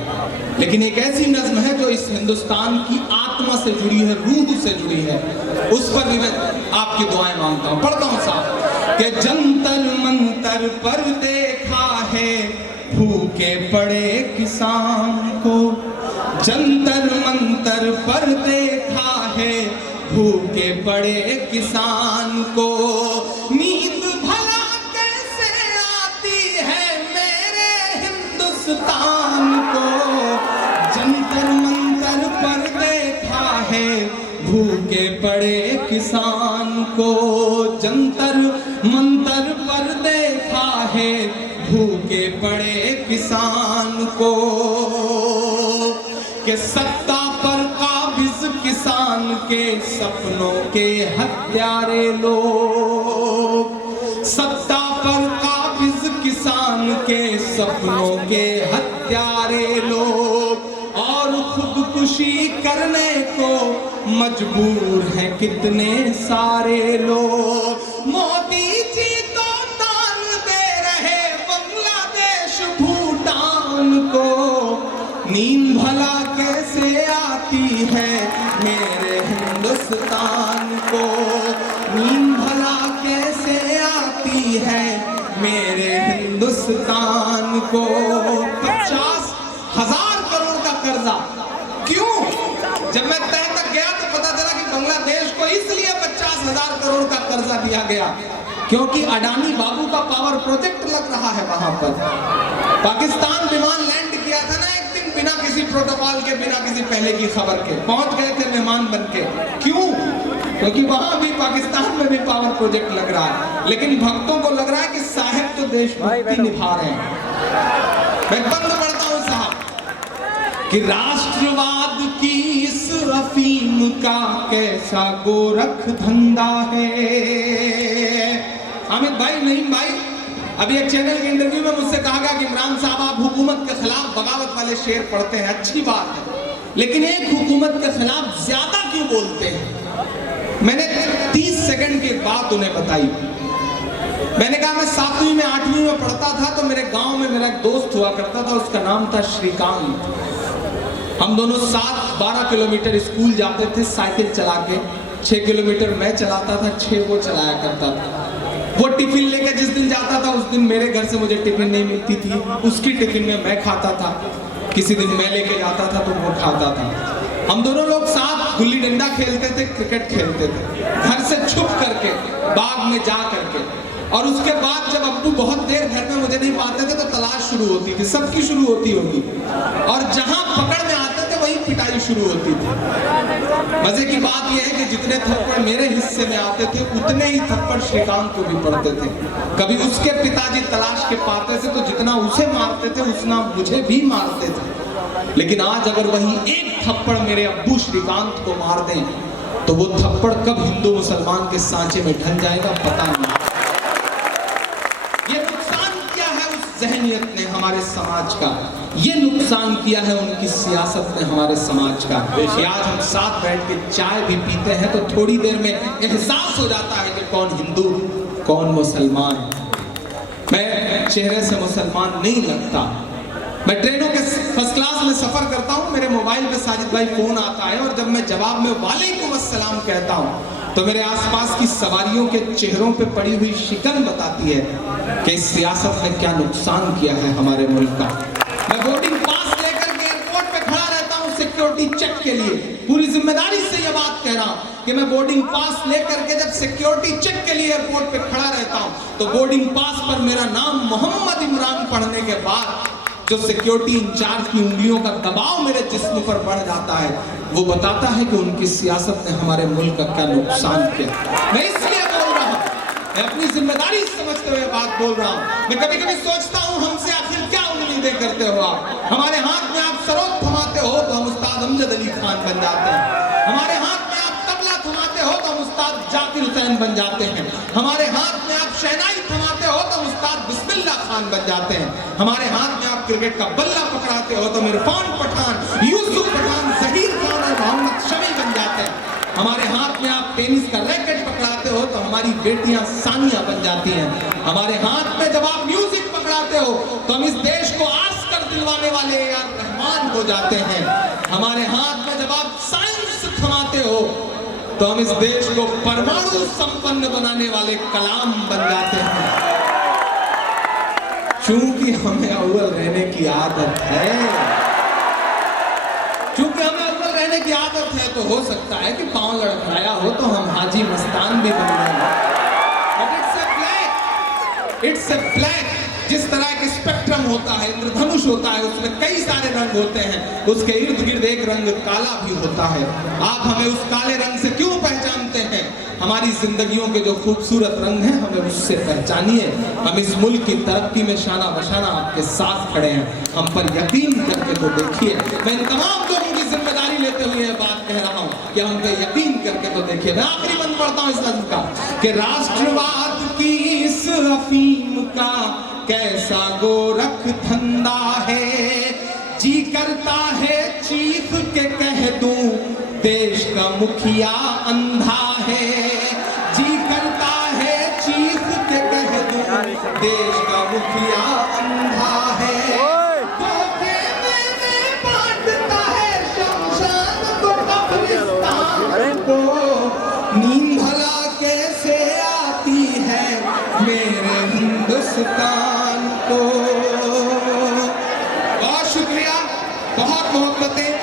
लेकिन एक ऐसी नज़्म है जो इस हिंदुस्तान की आत्मा से जुड़ी है, रूह से जुड़ी है। उस पर भी मैं आपकी दुआएं मांगता हूं। पढ़ता हूं साहब कि जंतर मंतर पर देखा है भूखे पड़े किसान को, जंतर मंतर पर देखा है भूखे पड़े किसान को। नींद भला कैसे आती है मेरे हिंदुस्तान को, जंतर मंतर पर देखा है भूखे पड़े किसान को, जंतर मंतर पर देखा है भूखे पड़े किसान को। कि सत्ता पर काबिज किसान के सपनों के हत्यारे लोग, सत्ता पर काबिज किसान के सपनों के हत्यारे लोग, और खुदकुशी करने को मजबूर हैं कितने सारे लोग। मोदी जी तो दान दे रहे बांग्लादेश भूटान को, नींद भला कैसे आती है मेरे हिंदुस्तान को, नींद भला कैसे आती है मेरे हिंदुस्तान को। 50,000 करोड़ का कर्जा क्यों? जब मैं तह तक गया तो पता चला कि बांग्लादेश को इसलिए 50,000 करोड़ का कर्जा दिया गया क्योंकि अडानी बाबू का पावर प्रोजेक्ट लग रहा है वहां पर। पाकिस्तान विमान लैंड किया था ना एक दिन, बिना किसी प्रोटोकॉल के, बिना किसी पहले की खबर के पहुंच गए थे मेहमान बन के। क्यों? क्योंकि वहां भी पाकिस्तान में भी पावर प्रोजेक्ट लग रहा है, लेकिन भक्तों को लग रहा है कि साहिब तो देशभक्ति निभा रहे हैं। मैं बंद पढ़ता हूं साहब कि राष्ट्रवाद की इस अफीम का कैसा गोरख धंधा है। अमित भाई, नहीं भाई, अभी एक चैनल के इंटरव्यू में मुझसे कहा गया कि इमरान साहब आप बगावत वाले शेर पढ़ते हैं, अच्छी बात है, लेकिन एक हुकूमत के खिलाफ ज्यादा क्यों बोलते हैं? मैंने 30 सेकंड की बात उन्हें बताई। मैंने कहा मैं 7वीं में 8वीं में पढ़ता था तो मेरे गांव में मेरा एक दोस्त हुआ करता था, उसका नाम था श्रीकांत। हम दोनों 7-12 किलोमीटर स्कूल जाते थे साइकिल चला के। 6 किलोमीटर मैं चलाता था, 6 वो चलाया करता था। वो टिफिन लेके जिस दिन जाता था उस दिन मेरे घर से मुझे टिफिन नहीं मिलती थी, उसकी टिफिन में मैं खाता था। किसी दिन मैं लेके जाता था तो वो खाता था। हम दोनों लोग साथ गुल्ली डंडा खेलते थे, क्रिकेट खेलते थे, घर से छुप करके, बाग में जा करके। और उसके बाद जब अब्बू बहुत देर घर में मुझे नहीं पाते थे तो तलाश शुरू होती थी, सबकी शुरू होती होगी, और जहां पकड़ में आते थे वहीं पिटाई शुरू होती थी। मजे की बात यह है कि जितने थप्पड़ मेरे हिस्से में आते थे उतने ही थप्पड़ श्रीकांत को भी पड़ते थे। कभी उसके पिताजी तलाश के पाते थे तो जितना उसे मारते थे उतना मुझे भी मारते थे। लेकिन आज अगर वही एक थप्पड़ मेरे अब्बू श्रीकांत को मार दें तो वो थप्पड़ कब हिंदू मुसलमान के सांचे में ढल जाएगा पता नहीं। ये नुकसान किया है उस ज़हनियत ने हमारे समाज का, ये नुकसान किया है उनकी सियासत ने हमारे समाज का। आज हम साथ बैठ के चाय भी पीते हैं तो थोड़ी देर में एहसास हो जाता है कि कौन हिंदू कौन मुसलमान। मैं चेहरे से मुसलमान नहीं लगता। मैं ट्रेनों के फर्स्ट क्लास में सफर करता हूँ, मेरे मोबाइल पे साजिद भाई फोन आता है और जब मैं जवाब में वालेकुम अस्सलाम कहता हूँ तो मेरे आसपास की सवारियों के चेहरों पे पड़ी हुई शिकन बताती है कि इस सियासत ने क्या नुकसान किया है हमारे मुल्क का। मैं बोर्डिंग पास लेकर के एयरपोर्ट पे खड़ा रहता हूँ सिक्योरिटी चेक के लिए, पूरी जिम्मेदारी से ये बात कह रहा हूँ कि मैं बोर्डिंग पास लेकर के जब सिक्योरिटी चेक के लिए एयरपोर्ट पे खड़ा रहता हूँ तो बोर्डिंग पास पर मेरा नाम मोहम्मद इमरान पढ़ने के बाद जो सिक्योरिटी इंचार्ज की उंगलियों का दबाव मेरे जिस्म पर बढ़ जाता है वो बताता है कि उनकी सियासत ने हमारे मुल्क का क्या नुकसान किया। मैं इसलिए बोल रहा हूँ, मैं अपनी जिम्मेदारी समझते हुए बात बोल रहा हूँ। मैं कभी कभी सोचता हूँ हमसे आखिर क्या उम्मीदें करते हो आप? हमारे हाथ में आप सरोद थमाते हो तो हम उस्ताद अमजद अली खान बन जाते हैं। हमारे हाथ में आप तबला थमाते हो तो हम उस्ताद जाकिर हुसैन बन जाते हैं। हमारे हाथ में आप शहनाई थमाते हो तो उस्ताद बिस्मिल्लाह खान बन जाते हैं। हमारे हाथ में आप क्रिकेट का बल्ला पकड़ाते हो तो इरफान पठान, यूसुफ पठान, जहीर खान और मोहम्मद शमी बन जाते हैं। हमारे हाथ में आप टेनिस का रैकेट पकड़ाते हो तो हमारी बेटियां सानिया बन जाती हैं। हमारे हाथ में जब आप म्यूजिक पकड़ाते हो तो हम इस देश को आस्कर दिलवाने वाले यार रहमान हो जाते हैं। हमारे हाथ में जब आप साइंस थमाते हो तो हम इस देश को परमाणु संपन्न बनाने वाले कलाम बन जाते हैं। चूंकि हमें अव्वल रहने की आदत है, चूंकि हमें अव्वल रहने की आदत है तो हो सकता है कि पांव लड़खड़ाया हो तो हम हाजी मस्तान भी बन जाएंगे। बट इट्स ए ब्लैक जिस तरह एक स्पेक्ट्रम होता है, इंद्रधनुष होता है, उसमें कई सारे रंग होते हैं, उसके इर्द गिर्द एक रंग काला भी होता है। आप हमें उस काले रंग से क्यों पहचानते हैं? हमारी जिंदगियों के जो खूबसूरत रंग हैं हमें उससे पहचानिए। हम इस मुल्क की तरक्की में शाना बशाना आपके साथ खड़े हैं, हम पर यकीन करके तो देखिए। मैं इन तमाम लोगों की जिम्मेदारी लेते हुए यह बात कह रहा हूँ कि हम पे यकीन करके तो देखिए। मैं आखिरी बंद पढ़ता हूँ इस नज़्म का कि राष्ट्रवाद की इस अफीम का कैसा गोरख धंधा है, जी करता है चीख के कह दूं देश का मुखिया अंधा है, जी करता है चीख के कह दूं देश का मुखिया अंधा है। धोखे में बांटता है शमशान को कब्रिस्तान को, नींद भला कैसे आती है मेरे हिंदुस्तान को। बहुत शुक्रिया, बहुत मोहब्बतें।